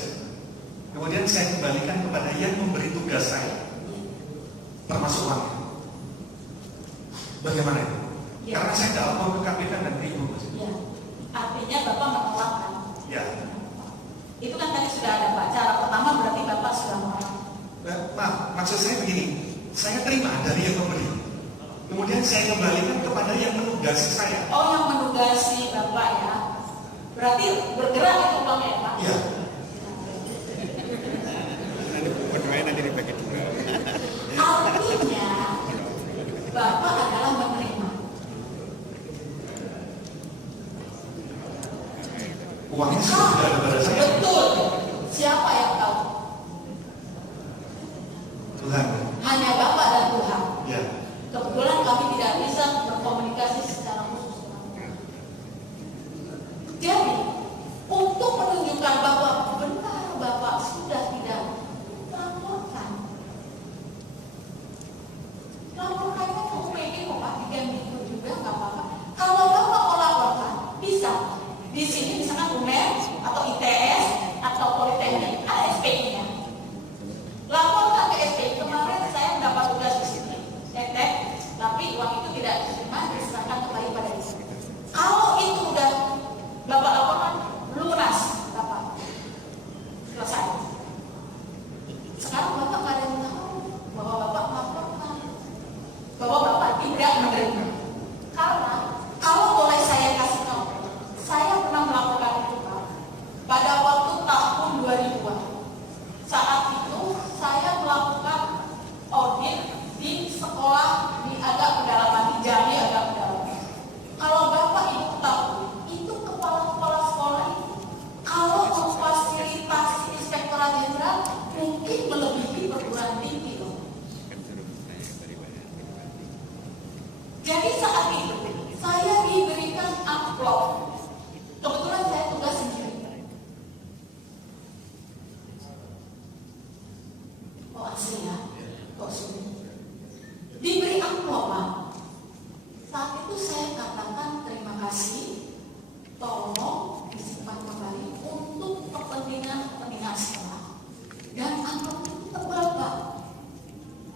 Kemudian saya kembalikan kepada yang memberi tugas saya, termasuk uangnya. Bagaimana itu? Ya. Karena saya tidak lapor ke KPK dan ke Ibu. Iya. Artinya Bapak menolak kan? Ya. Itu kan tadi sudah ada Pak. Cara pertama berarti Bapak sudah menolak. Maaf, maksud saya begini. Saya terima dari yang memberi. Kemudian saya kembalikan kepada yang menugasi saya. Oh, yang menugasi Bapak ya. Berarti bergerak itu uangnya ya Pak? Iya. Penuhnya nanti dibagi dua. Artinya Bapak adalah menerima. Uangnya sudah ada pada saya. Betul. Siapa yang tahu? Tuhan. Hanya Bapak dan Tuhan. Ya. Kebetulan kami tidak bisa berkomunikasi secara khusus. Jadi, untuk menunjukkan bahwa benar Bapak sudah tidak laporkan. Laporkannya ke UPD kok Pak, di Kemdikbud juga nggak apa-apa. Kalau Bapak mau laporkan, bisa. Di sini misalkan UNER atau ITS atau Politeknik, ada SPI-nya. Laporkan ke SPI. Kemarin saya mendapat tugas di sini, tapi uang itu tidak diterima, diserahkan kembali pada istri. Kalau itu udah Bapak laporkan, lunas Bapak, selesai. Sekarang Bapak nggak ada yang tahu bahwa Bapak melaporkan, bahwa Bapak tidak menerima. Karena kalau boleh saya kasih tahu, saya pernah melakukan itu Pak, pada waktu tahun 2000-an. Saat itu saya melakukan audit di sekolah di agak pedalaman, di Jambi agak pedalaman. Kalau Bapak Ibu tahu, itu kepala-kepala sekolah itu kalau memfasilitasi Inspektorat Jenderal mungkin melebihi perguruan tinggi loh. Jadi saat itu saya diberikan amplop. Kebetulan saya tugas sendiri. Oh asli ya, kok sulit. Diberi amplop Pak. Saat itu saya katakan terima kasih, tolong disimpan kembali untuk kepentingan sekolah. Dan amplop itu tebal Pak.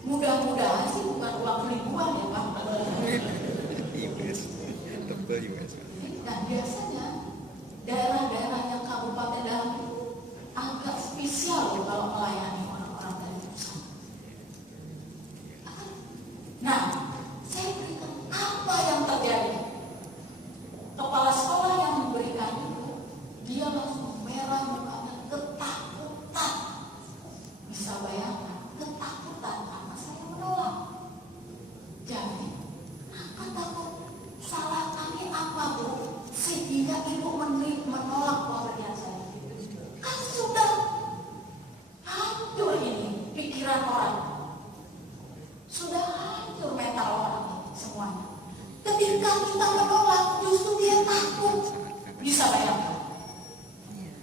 Mudah-mudahan sih bukan uang ribuan ya Pak. US, tebel US. Dan biasanya daerah-daerah yang kabupaten dalam itu agak spesial loh kalau melayani orang-orang dari pusat. Nah, saya berikan apa yang terjadi? Kepala sekolah yang memberikan itu, dia langsung merah mukanya, ketakutan. Bisa bayangkan, ketakutan karena saya menolak. Jadi, apa takut? Salah kami apa Bu? Sehingga Ibu menolak pemberian saya. Kan sudah hancur ini pikiran orang. Sudah hancur mental orang semuanya. Ketika kita menolak, justru dia takut. Bisa bayangkan?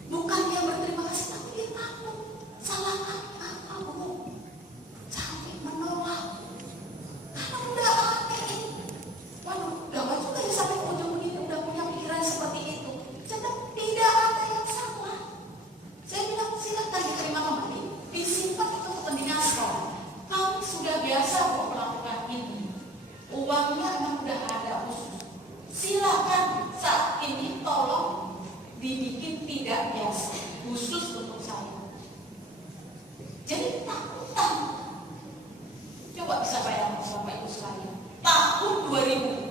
Bukan dia berterima kasih, tapi dia takut. Salah kami apa Bu? Jadi menolak. Karena udah aneh. Waduh, gawat juga ya sampai ujung ini udah punya pikiran seperti itu. Jadi tidak ada yang salah. Saya bilang silakan diterima kembali, disimpan itu kepentingan sekolah. Kami sudah biasa kok melakukan ini. Uangnya memang udah ada khusus. Silakan saat ini tolong dibikin tidak biasa, khusus untuk saya. Jadi takutan. Coba bisa bayangkan Bapak Ibu sekalian. Tahun 2000.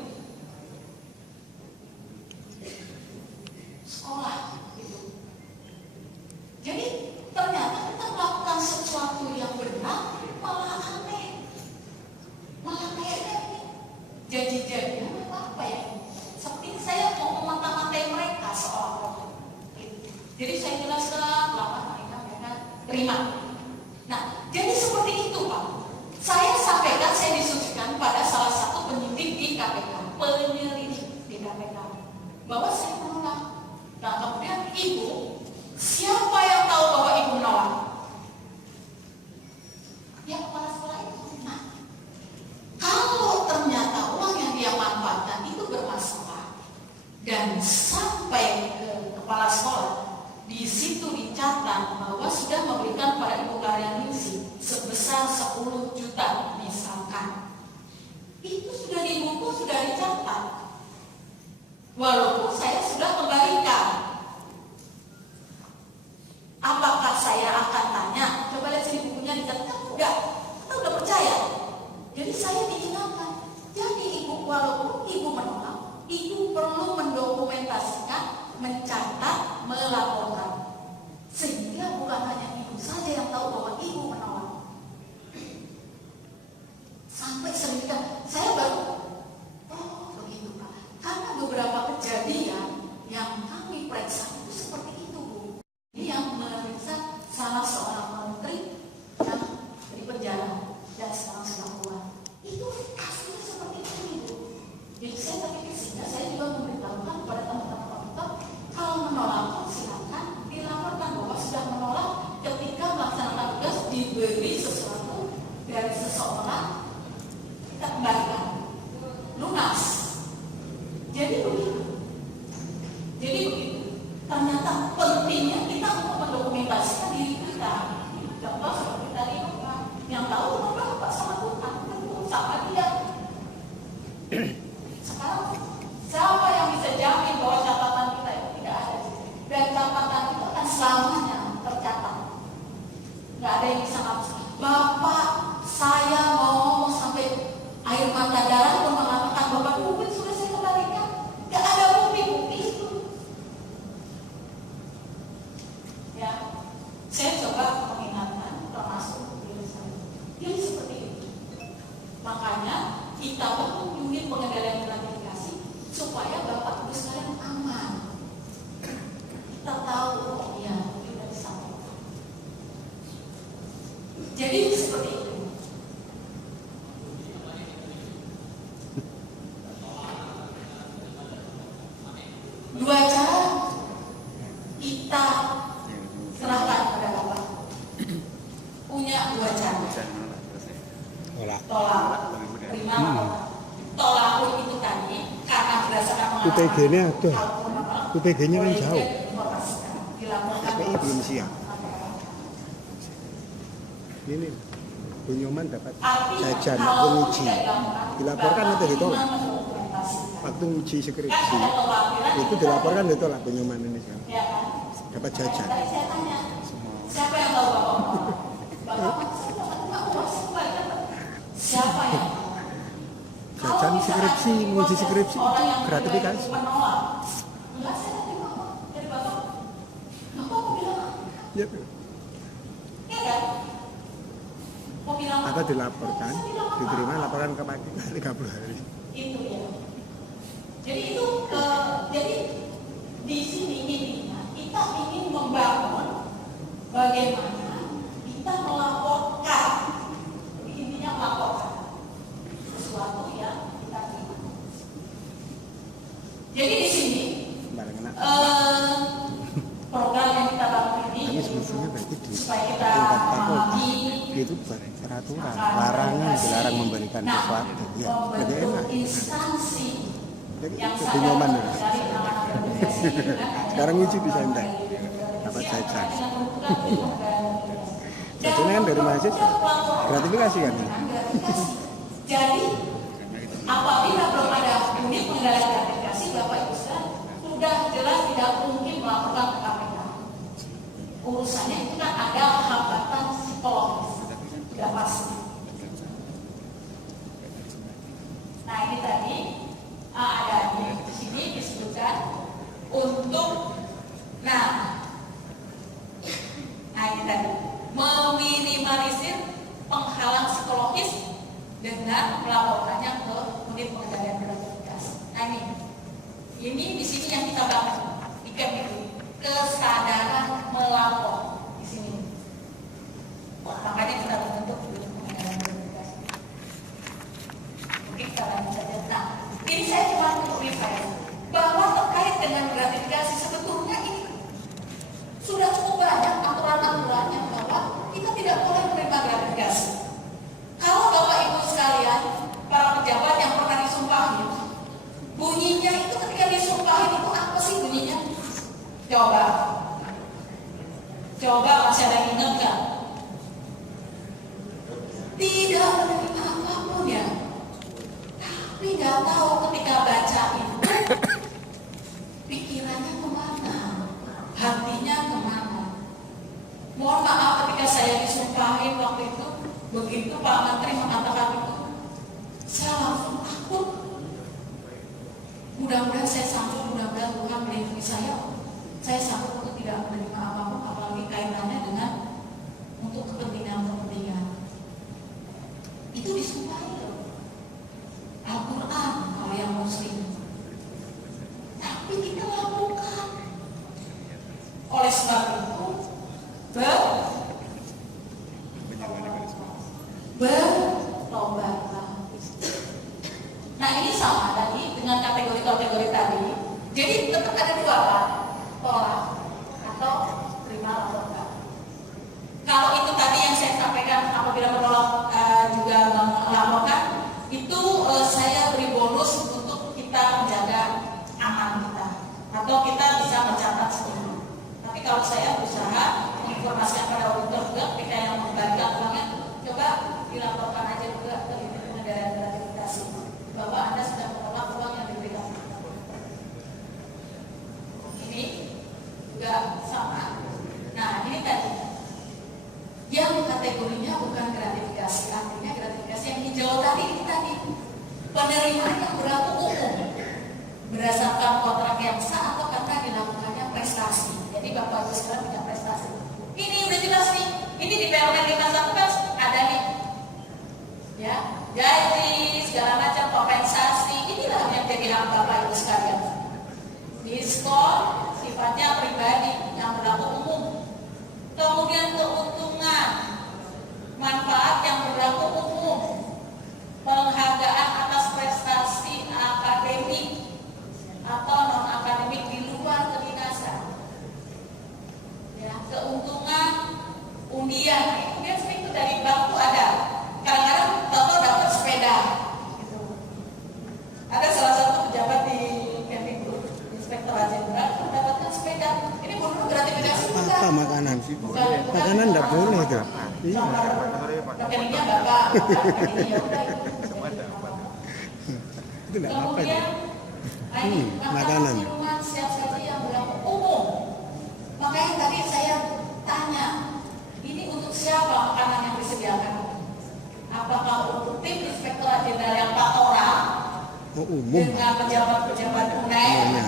Jadi saya jelaskan kenapa mereka terima. Nah, jadi seperti itu Pak. Saya sampaikan, saya diskusikan pada salah satu penyelidik di KPK, bahwa saya menolak. Nah, kemudian ibu, siapa yang tahu bahwa ibu menolak? Ya, kepala sekolah itu. Nah, kalau ternyata uang yang dia manfaatkan itu bermasalah dan sampai ke kepala sekolah, di situ dicatat bahwa sudah memberikan pada ibu Karyanyisi sebesar 10 juta misalkan, itu sudah di buku, sudah dicatat. Walaupun saya sudah kembalikan, apakah saya akan tanya? Coba lihat sini bukunya dicatat, enggak, kita udah percaya. Jadi saya diingatkan. Jadi ibu, walaupun ibu menolak, ibu perlu mendokumentasikan, mencatat, melaporkan, sehingga bukan hanya ibu saja yang tahu bahwa ibu menolak. Sampai sedemikian, saya baru, oh begitu Pak. Karena beberapa kejadian yang kami periksa itu seperti itu Bu. Ini yang memeriksa salah seorang menteri yang di penjara dan sekarang sudah keluar. Itu kasusnya seperti itu Ibu. Jadi saya terpikir, sehingga saya juga memberitahukan kepada teman-teman komputer, kalau menolak silakan dilaporkan bahwa sudah menolak ketika melaksanakan tugas diberi sesuatu dari seseorang, kita kembalikan lunas. Jadi begitu. Ternyata pentingnya kita untuk mendokumentasikan diri kita. Contoh seperti tadi Pak, yang tahu Bapak sama Tuhan, tentu sama dia. Sekarang siapa yang bisa jamin bahwa catatan kita itu tidak ada? Dan catatan itu akan selamanya tercatat. Nggak ada yang bisa ngapus. Bapak, saya mau sampai air mata darah pun mengatakan Bapak mungkin sudah saya kembalikan. Nggak ada bukti-bukti itu. Ya, saya coba mengingatkan termasuk diri saya. Jadi seperti itu. Makanya kita bentuk unit pengendalian gratifikasi supaya Bapak Ibu sekalian aman. Kita tahu, oh iya, kita disampaikan. Jadi seperti itu. Dua cara kita serahkan kepada Bapak. Punya dua cara. Tolak, terima atau tolak pun itu tadi karena berdasarkan UTG-nya ada. UTG-nya kan jauh. SPI belum siap. Ini Bunyoman dapat jajan waktu uji, dilaporkan atau ditolak? Waktu uji skripsi itu dilaporkan ditolak Bunyoman ini kan? Dapat jajan. Siapa yang tahu Bapak? Siapa yang tahu? Jajan skripsi, uji skripsi itu gratifikasi. Enggak, saya tadi ngomong dari Bapak. Bapak mau bilang Ya, iya kan? Mau bilang atau dilaporkan, diterima laporan ke pagi 30 hari. itu ya. Jadi itu jadi di sini intinya kita ingin membangun bagaimana kita melaporkan. Intinya melaporkan sesuatu yang kita terima. Jadi di sini program yang kita bangun ini Kami semestinya berarti di supaya kita tingkat Kapolda memahami itu peraturan, larangan dilarang memberikan sesuatu. Ya, jadi enak. instansi Jadi yang itu Bunyoman ya. dari penanganan gratifikasi Sekarang uji bisa entek, dapat jajan. Jajannya kan dari mahasiswa, gratifikasi kan. Jadi apabila belum ada unit pengendalian gratifikasi, Bapak Ibu sudah jelas tidak mungkin melaporkan ke KPK. Urusannya itu kan ada hambatan psikologis, sudah pasti. Nah ini tadi ada di sini disebutkan untuk, nah ini tadi meminimalisir penghalang psikologis dengan melaporkannya ke unit pengendalian gratifikasi. Nah ini di sini yang kita bangun, itu kesadaran tidak boleh menerima gratifikasi. Kalau Bapak Ibu sekalian, para pejabat yang pernah disumpahin, bunyinya itu ketika disumpahin itu apa sih bunyinya? Coba masih ada yang ingat nggak? Tidak menerima apapun ya. Tapi nggak tahu ketika baca itu pikirannya kemana, hatinya kemana. Mohon maaf ketika saya disumpahin waktu itu, begitu Pak Menteri mengatakan itu, saya langsung takut. Mudah-mudahan saya sanggup, mudah-mudahan Tuhan melindungi saya. Saya sanggup untuk tidak menerima apapun, apalagi kaitannya dengan untuk kepentingan-kepentingan. Itu disumpahin loh. Al-Quran kalau yang muslim. Tapi kita lakukan. Oleh sebab itu, bertobatlah. Nah ini sama tadi dengan kategori-kategori tadi. Jadi tetap ada dua kan, tolak atau terima atau enggak. Kalau itu tadi yang saya sampaikan, apabila menolak juga melaporkan, itu saya beri bonus untuk kita menjaga aman kita, atau kita bisa mencatat sendiri. Tapi kalau saya berusaha menginformasikan pada auditor juga, ketika yang mengembalikan uangnya, coba dilaporkan aja juga ke negara gratifikasi bahwa Anda sudah menolak uang yang diberikan. Ini juga sama. Nah ini tadi yang kategorinya bukan gratifikasi, artinya gratifikasi yang hijau tadi ini tadi penerimaan yang berlaku umum berdasarkan kontrak yang sah atau karena dilakukannya prestasi. Jadi Bapak Ibu sekalian punya prestasi. Ini udah jelas nih. Ini di Permen 51 kan ada nih, ya gaji segala macam kompensasi. Inilah yang jadi hak Bapak Ibu sekalian. Diskon sifatnya pribadi yang berlaku umum. Kemudian keuntungan, manfaat yang berlaku umum, penghargaan atas prestasi akademik atau non akademik di luar kedinasan, ya, keuntungan undian. Kemudian itu dari bank tuh ada. Kadang-kadang tahu dapat sepeda. Gitu. Ada salah satu pejabat di Kemdikbud, Inspektorat Jenderal, mendapatkan sepeda. Ini bonus gratifikasi bukan? Apa makanan sih? Makanan enggak boleh kan? Iya. Rekeningnya Bapak, rekeningnya ya udah itu. Itu enggak apa-apa Kemudian ya. Makanan. Minuman siap saji yang berlaku umum. Makanya tadi saya tanya, ini untuk siapa makanan yang disediakan? Apakah untuk tim Inspektorat Jenderal yang 4 orang Oh, umum. dengan pejabat-pejabat UNED? Iya.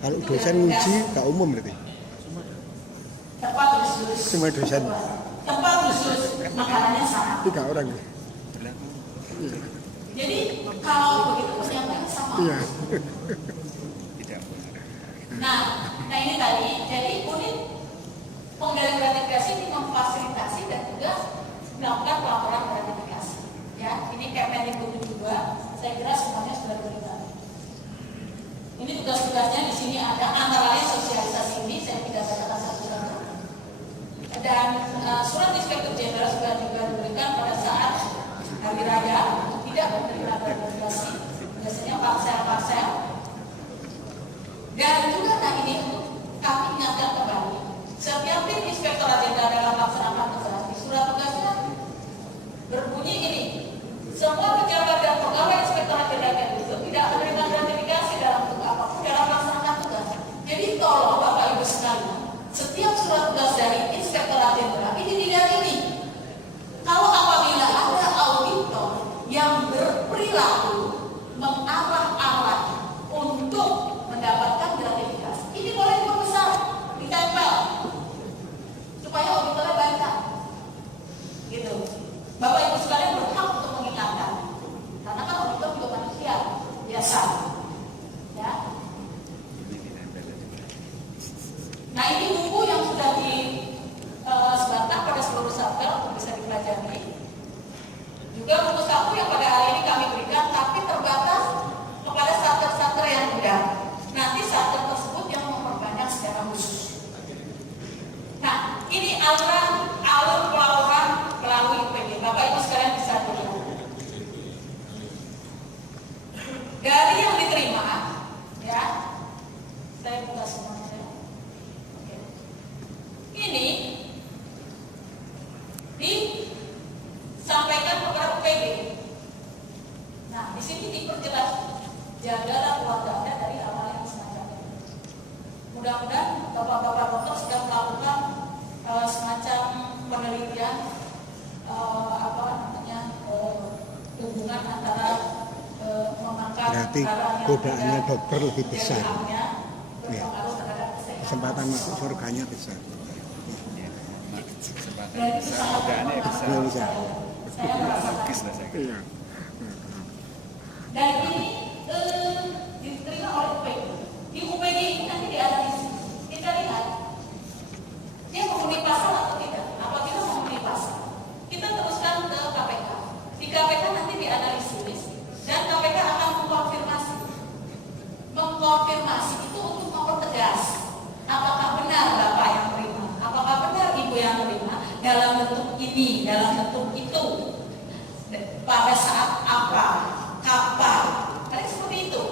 Kalau dosen uji enggak umum berarti. Tempat khusus. Cuma dosen. Tempat khusus makanannya sama. 3 orang. Jadi kalau begitu persiapannya sama. Iya. Nah ini tadi, jadi unit pengendalian gratifikasi ini memfasilitasi dan juga melakukan pelaporan gratifikasi. Ya, ini Kemdikbud 72, saya kira semuanya sudah diberikan. Ini tugas-tugasnya di sini ada, antara lain sosialisasi ini saya tidak katakan satu-satu. Dan surat Inspektur Jenderal sudah juga diberikan pada saat hari raya untuk tidak menerima gratifikasi, biasanya parsel-parsel. Dan juga ini kami ingatkan kembali, setiap tim Inspektorat Jenderal dalam melaksanakan tugas, di surat tugasnya berbunyi ini, semua pejabat dan pegawai Inspektorat Jenderal itu tidak menerima gratifikasi dalam bentuk apapun dalam melaksanakan tugas. Jadi tolong Bapak Ibu sekalian, setiap surat tugas dari Inspektorat Jenderal ini dilihat ini. Kalau apabila ada auditor yang berperilaku mengarah-arah untuk mendapatkan gratifikasi, ini boleh dibesar, ditempel supaya auditornya baca. Gitu. Bapak Ibu sekalian berhak untuk mengingatkan. Mudah-mudahan bapak-bapak dokter sedang melakukan semacam penelitian hubungan antara memakan Berarti godaannya dokter lebih besar. Ya. Kesempatan masuk surganya besar. Dan itu sangat bermanfaat. Ya, bisa. Saya merasakan. Iya. Dan ini diterima oleh UPG. Di UPG ini nanti dianalisis. Kita lihat dia memenuhi pasal atau tidak. Apabila memenuhi pasal, kita teruskan ke KPK. Di KPK nanti dianalisis dan KPK akan mengkonfirmasi. Mengkonfirmasi itu untuk mempertegas apakah benar Bapak yang terima, apakah benar Ibu yang terima dalam bentuk ini, dalam bentuk itu, pada saat apa, kapan, ada seperti itu.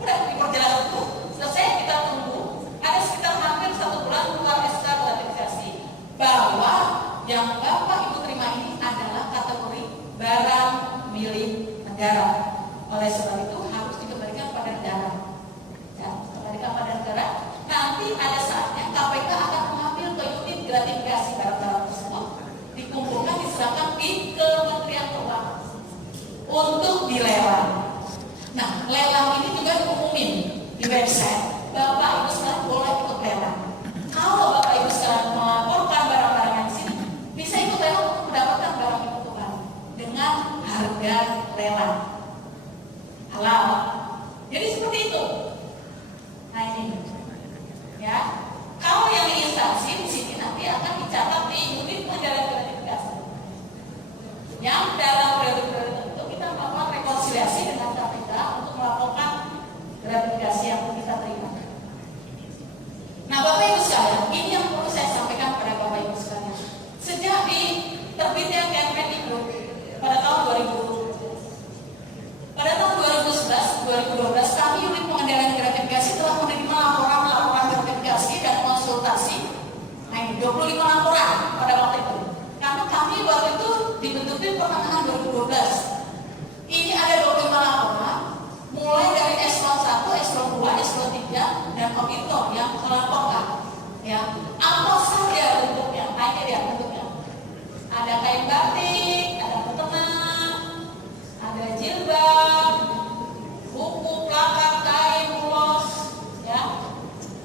Udah di perjalanan itu selesai, kita tunggu. Ada sekitar hampir 1 bulan keluar SK gratifikasi bahwa yang Bapak Ibu terima ini adalah kategori barang milik negara. Oleh sebab itu harus dikembalikan pada negara. Ya, kembalikan pada negara. Nanti ada saatnya KPK akan mengambil ke unit gratifikasi barang-barang tersebut, dikumpulkan, diserahkan di Kementerian Keuangan untuk dilelang. Nah, lelang ini juga diumumin di website. Bapak Ibu sekarang boleh ikut lelang. Kalau Bapak Ibu sekarang melaporkan barang-barang yang di sini, bisa ikut lelang untuk mendapatkan barang itu kembali dengan harga lelang halal. Jadi seperti itu. Nah ini, ya. Kalau yang di instansi di sini nanti akan dicatat di unit pengendalian gratifikasi. Yang dalam periode-periode tertentu kita melakukan rekonsiliasi dengan KPK untuk melaporkan gratifikasi yang kita terima. Nah, Bapak Ibu sekalian, ini yang perlu saya sampaikan pada Bapak Ibu sekalian. Sejak terbitnya Kemendikbud pada tahun 2020, pada tahun 2011-2012 kami unit pengendalian gratifikasi telah menerima laporan gratifikasi dan konsultasi. Nah, ini 25 laporan pada waktu itu. Karena kami waktu itu dibentuknya pertengahan 2012. Ini ada 25 laporan, mulai dari eselon 1, eselon 2, eselon 3, dan auditor yang melaporkan. Ya, apa saja bentuknya? Nah, ini dia bentuknya. Ada kain batik, ada mukena, ada jilbab, buku, plakat, kain, ulos, ya,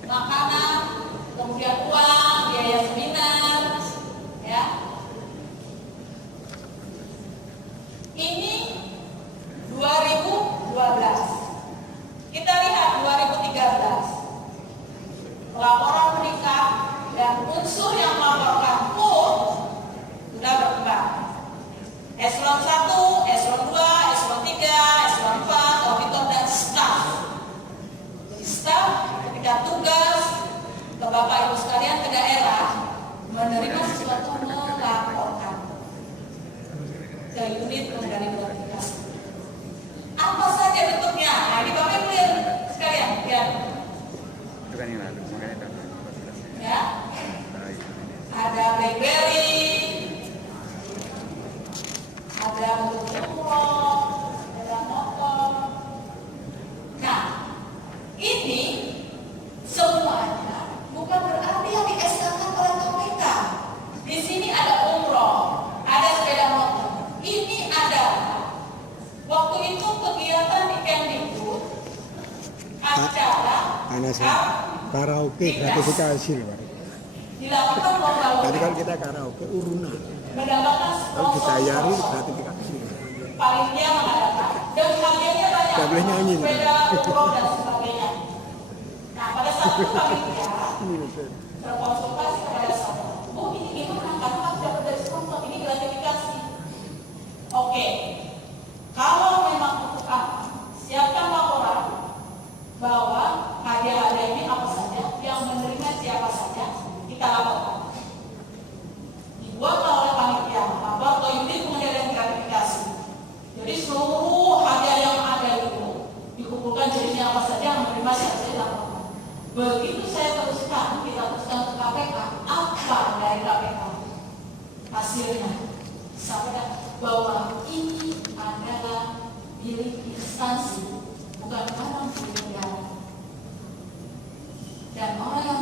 makanan, kemudian uang, biaya seminar, ya. Ini 2012. Kita lihat 2013. Laporan meningkat dan unsur yang melaporkan pun sudah berkembang. Eselon 1, eselon 2, eselon 3, eselon 4, auditor dan staf. Jadi staf ketika tugas ke Bapak Ibu sekalian ke daerah menerima sesuatu melaporkan ke unit pengendali gratifikasi. Apa saja bentuknya? Nah, ini Bapak Ibu lihat sekalian, lihat. Itu kan yang lalu, makanya tahun 2014. Ya. Ada BlackBerry, ada bentuk umroh, ada motor. Nah, ini semuanya bukan berarti yang di-SK-kan oleh KPK. Di sini ada umroh, ada sepeda motor. Ini ada. Waktu itu kegiatan di Kemdikbud, acara karaoke gratifikasi loh. dilakukan lomba-lomba. Tadi kan kita karaoke urunan. Mendapatkan Kalau sponsor. dibayari gratifikasi. Panitia mengadakan dan hadiahnya banyak. Gak boleh nyanyi. Sepeda, umroh dan sebagainya. Nah, pada saat itu panitia berkonsultasi kepada saya. Oh, ini gimana? Karena aku dapat dari sponsor, ini gratifikasi. Oke. Kalau memang untuk siapkan laporan bahwa hadiah-hadiah ini apa saja, yang menerima siapa saja, kita laporkan. Dibuatlah oleh panitia, lapor ke unit pengendalian gratifikasi. Jadi seluruh hadiah yang ada itu dikumpulkan jenisnya apa saja, yang menerima siapa saja laporkan. Begitu saya teruskan, kita teruskan ke KPK, apa dari KPK hasilnya? Sampai bahwa ini adalah milik instansi, bukan barang milik negara. Dan orang yang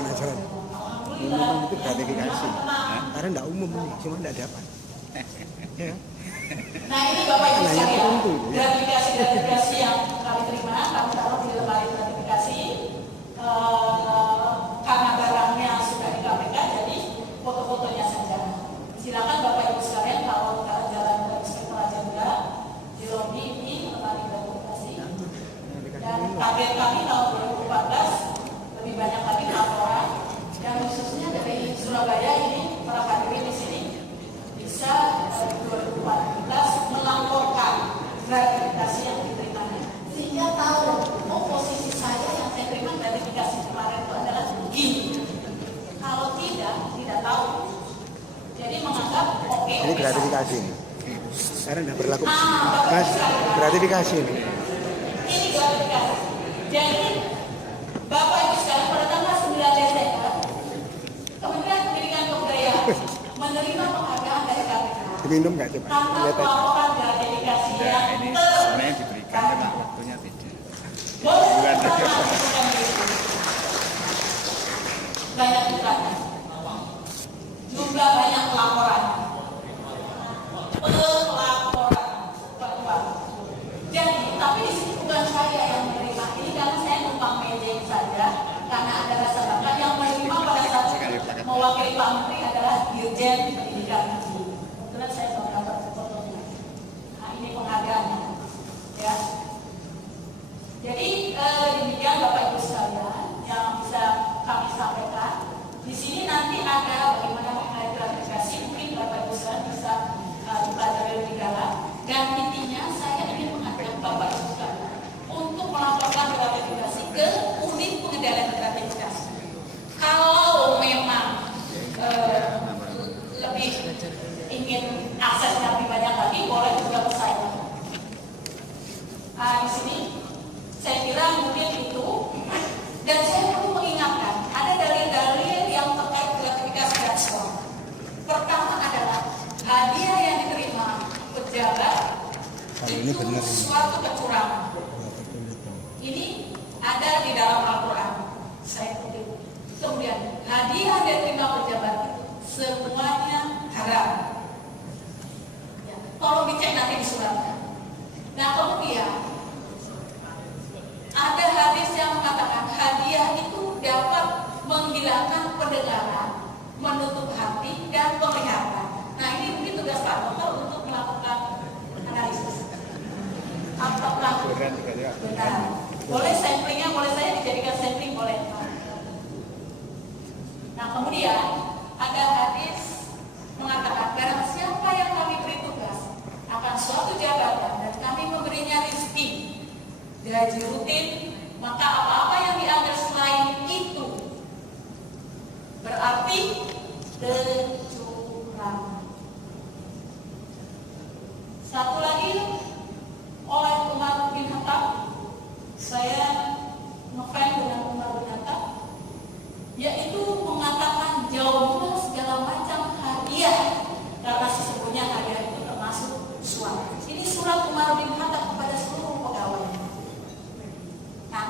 penasaran. Pengumuman itu gratifikasi. Karena tidak umum nih, cuma tidak dapat. Ya. Nah ini Bapak Ibu Nanya sekalian, tertentu, ya. gratifikasi yang kami terima, kami taruh di lemari gratifikasi karena barangnya sudah di KPK, jadi foto-fotonya saja. Silakan Bapak Ibu sekalian kalau jalan ke Inspektor Jenderal di lobi ini lemari gratifikasi. Dan target kami tahun 2014 lebih banyak lagi laporan, dan khususnya dari Surabaya ini para hadirin di sini bisa 2014 melaporkan gratifikasi yang diterimanya, sehingga tahu posisi saya yang saya terima gratifikasi kemarin itu adalah begini. Kalau tidak tahu, jadi menganggap oke. Ini gratifikasi ini. Karena tidak berlaku. Mas, gratifikasi ini. Ini gratifikasi. Jadi Bapak Ibu sekalian, pada tanggal 9 Desember Kementerian Pendidikan dan Kebudayaan menerima penghargaan dari KPK Diminum nggak coba? karena Lihat aja. pelaporan gratifikasi Ya, yang ini sebenarnya diberikan karena waktunya tidak. boleh Bukan. banyak bukannya juga banyak pelaporan jadi tapi di sini bukan saya yang menerima ini, karena saya numpang meja saja karena ada rasa bangga. Yang menerima pada saat mewakili Pak Menteri adalah Dirjen Pendidikan Tinggi. Kebetulan saya mau dapat fotonya. Nah ini penghargaannya ya. Jadi demikian Bapak Ibu sekalian yang bisa kami sampaikan. Di sini nanti ada bagaimana mengenai gratifikasi, mungkin Bapak Ibu sekalian bisa dipelajari lebih dalam. Dan intinya saya ingin mengajak Bapak Ibu sekalian untuk melaporkan gratifikasi ke unit pengendalian gratifikasi. Kalau memang lebih ingin aksesnya lebih banyak lagi, boleh juga ke saya. Di sini saya kira mungkin itu, dan saya perlu mengingatkan ada dalil-dalil yang terkait gratifikasi nasional. Pertama adalah hadiah yang diterima pejabat Ini itu benar ini. suatu kecurangan. Ini ada di dalam Al-Quran. Saya kutip. Kemudian hadiah yang diterima pejabat itu semuanya haram. Ya, tolong dicek nanti di suratnya. Nah kemudian ada hadis yang mengatakan hadiah itu dapat menghilangkan pendengaran, menutup hati, dan penglihatan. Nah ini mungkin tugas Pak Dokter untuk melakukan analisis. Apakah benar? Boleh samplingnya, boleh saya dijadikan sampling, boleh. Nah kemudian ada hadis mengatakan barang siapa yang kami beri tugas akan suatu jabatan dan kami memberinya rezeki gaji rutin, maka apa-apa yang diambil selain itu berarti kecurangan. Satu lagi oleh Umar bin Khattab, saya ngefans dengan Umar bin Khattab, yaitu mengatakan jauhlah segala macam hadiah, karena sesungguhnya hadiah itu termasuk suap. Ini surat Umar bin Khattab kepada seluruh pegawai. Nah,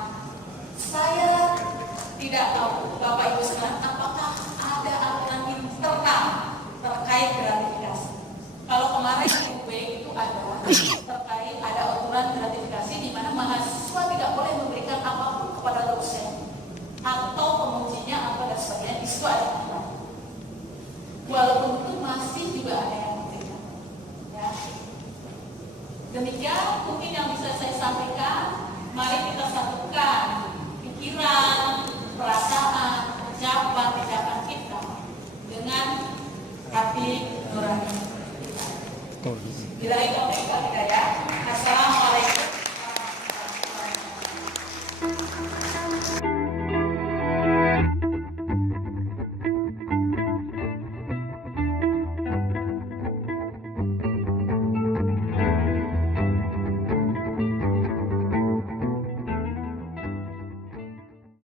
saya tidak tahu Bapak Ibu sekalian apakah ada aturan internal terkait gratifikasi. Kalau kemarin di UB itu ada terkait ada aturan gratifikasi di mana mahasiswa tidak boleh memberikan apapun kepada dosen atau pengujinya atau dan sebagainya. Di situ ada aturan. Walaupun itu masih juga ada yang memberikan. Ya. Demikian mungkin yang bisa saya sampaikan. Mari kita satukan pikiran, perasaan, ucapan, tindakan kita dengan hati nurani kita. Bila itu mereka tidak ya.